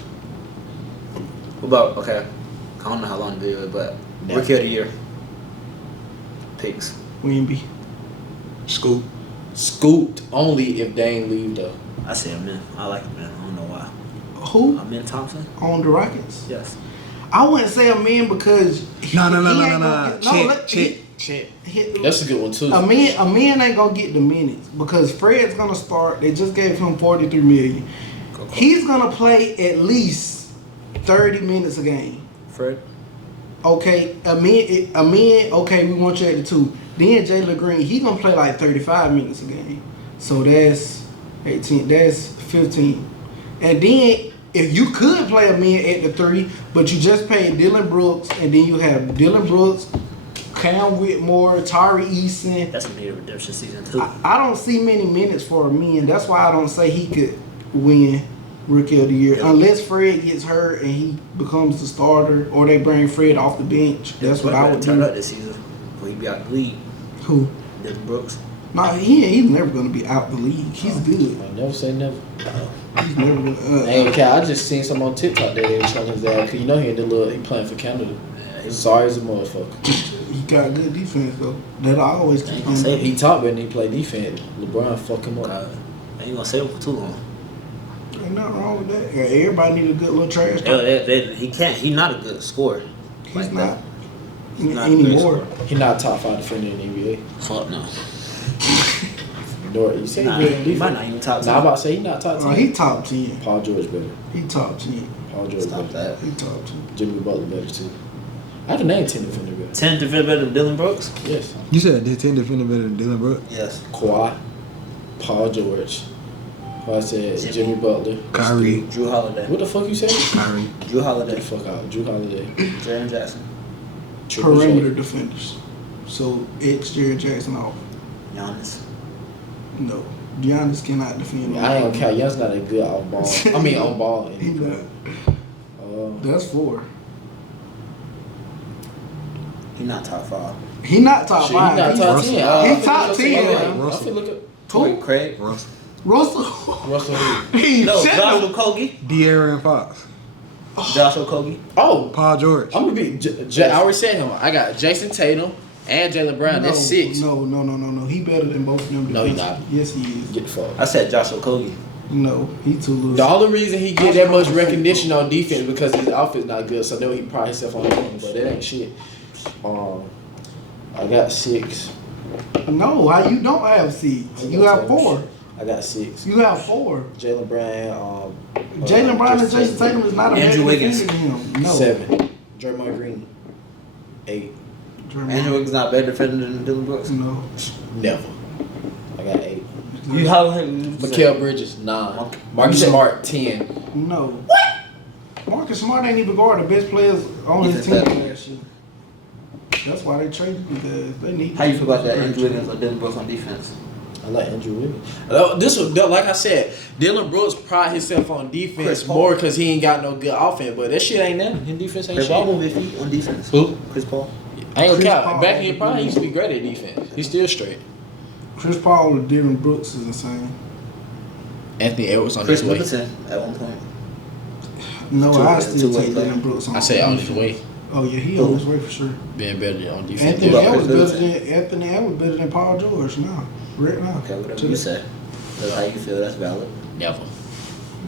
What about okay? I don't know how long the video is, but Yeah. Rookie of the Year picks. Wemby. Scoop. Scooped only if they ain't leave though. I say him, man. I like him, man. I don't know why. Who? Amin Thompson. On the Rockets? Yes. I wouldn't say a man because No. Check. That's a good one too. A man ain't gonna get the minutes because Fred's gonna start. They just gave him $43 million. He's gonna play at least 30 minutes a game. Fred. Okay, a man. Okay, we want you at the 2. Then Jalen Green, he gonna play like 35 minutes a game. So that's 18. That's 15. And then if you could play a man at the 3, but you just paid Dylan Brooks, and then you have Dylan Brooks, Cam Whitmore, Tari Eason. That's a needed redemption season too. I don't see many minutes for a man. That's why I don't say he could win Rookie of the Year unless Fred gets hurt and he becomes the starter, or they bring Fred off the bench. That's what I would turn do. up this season. Before he be out the league. Who? Dylan Brooks. No, he's never gonna be out the league. He's good. I never say never. He's never gonna. Ain't okay. I just seen some on TikTok that they were trying his ass. Cause you know he playing for Canada. Sorry as a motherfucker. He got good defense though. That I always keep Ain't on. gonna say He talk better than he play defense. LeBron fuck him up. God, I ain't gonna say him for too long. Ain't nothing wrong with that. Yeah, everybody need a good little trash talk. He can't. He's not a good scorer. He's like not He's not a good anymore. He not top 5 defender in the NBA. Fuck no. You say Nah, he good in he might defense. not even top 10. Nah, I'm about to say he not top 10. He top 10. Paul George better. He top 10. Paul George Stop better. that. He top 10. Jimmy Butler better too. I can name 10 defender better. 10 defender better than Dylan Brooks? Yes. You said the 10 defender better than Dylan Brooks. Yes. Kawhi. Paul George. I said Jimmy Butler. Kyrie. Drew Holiday. What the fuck you said? Kyrie. Drew Get Holiday. the fuck out. Drew Holiday. Jaren Jackson. Perimeter defenders. So X Jared Jackson off. Giannis. No. Giannis cannot defend. I ain't gonna count. Y'all's not a good off ball. I mean on ball. He not. That's 4. He not top 5. He not top Shit, 5. he not top 10. He top 10. I feel look at Torrey Craig. Russell. Russell Who. He No, checked Josh him. Okogie. De'Aaron Fox. Josh Okogie. Oh, Paul George. I'm gonna be. I already said him. I got Jason Tatum and Jaylen Brown. That's 6. No. He better than both of them. No, he not. Yes, he is. Get the fuck. I said Josh Okogie. No, he too loose. The only reason he get that much recognition on defense because his outfit's not good, so then he probably himself on the team, but that ain't shit. I got 6. No, you don't have 6. You have 4. I got 6. You have 4. Jaylen Brown. Jaylen Brown and Jason Tatum is not a Andrew better Wiggins. defender than him. No. 7. Draymond Green. 8. Andrew Wiggins not better defender than Dylan Brooks. No. Never. I got 8. You how Mikal Bridges 9. Marcus Smart 10. No. What? Marcus Smart ain't even guard the best players on his team last year. That's why they traded because they need. How you feel about that Andrew Wiggins or Dylan Brooks on defense? I like Andrew Wiggins. This was like I said. Dylan Brooks pride himself on defense Chris Paul. more because he ain't got no good offense. But that shit ain't nothing. His defense ain't Chris Paul shit. move his feet on defense. Who? Chris Paul. I ain't Chris gonna count. Paul. Back in his prime, he used to be great at defense. He's still straight. Chris Paul or Dylan Brooks is insane. Anthony Edwards on Chris his way. Middleton at one point. No, I still two-way take player. Dylan Brooks on. I say on his way. Oh yeah, he on his way for sure. Being better on defense. Anthony about Edwards Chris better than Paul George now. Right now. Okay, whatever you say. That's how you feel. That's valid. Never.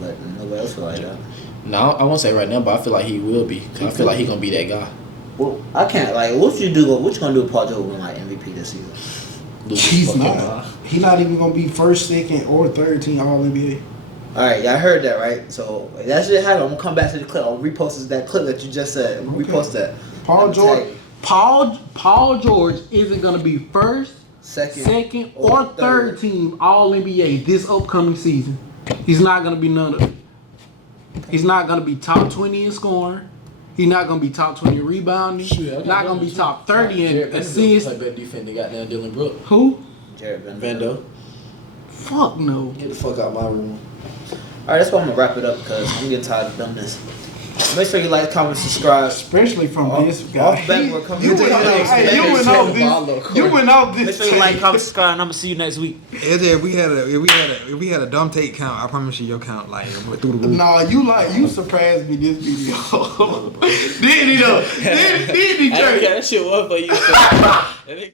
But nobody else feel like that. No, I won't say right now, but I feel like he will be. 'Cause I feel like he gonna be that guy. Well, I can't. Like, what you do? What you gonna do with Paul George win like MVP this season? Lose his He's fucking not. mind. He's not even gonna be first, second, or third team All NBA. All right, y'all heard that, right? So if that shit happen, I'm gonna come back to the clip. I'll repost that clip that you just said. I'm gonna repost that. Paul I'ma George. tag you. Paul George isn't gonna be first, second, or third team All NBA this upcoming season. He's not gonna be none of it. He's not gonna be top 20 in scoring. He's not gonna be top 20 in rebounding. Not gonna be top 30 in assists. Play better defense than goddamn Dylan Brooks. Who? Jared Vando. Fuck no. Get the fuck out my room. All right, that's why I'm gonna wrap it up because I'm getting tired of dumbness. Make sure you like, comment, subscribe. Especially from this guy. Off backward coming. You went off Make this. sure you like, comment, subscribe, and I'm gonna see you next week. AJ, if we had a dumb take count, I promise you your count like went through the roof. Nah, you surprised me this video. Did he though? Did he, I don't Trey? care. That shit was for you.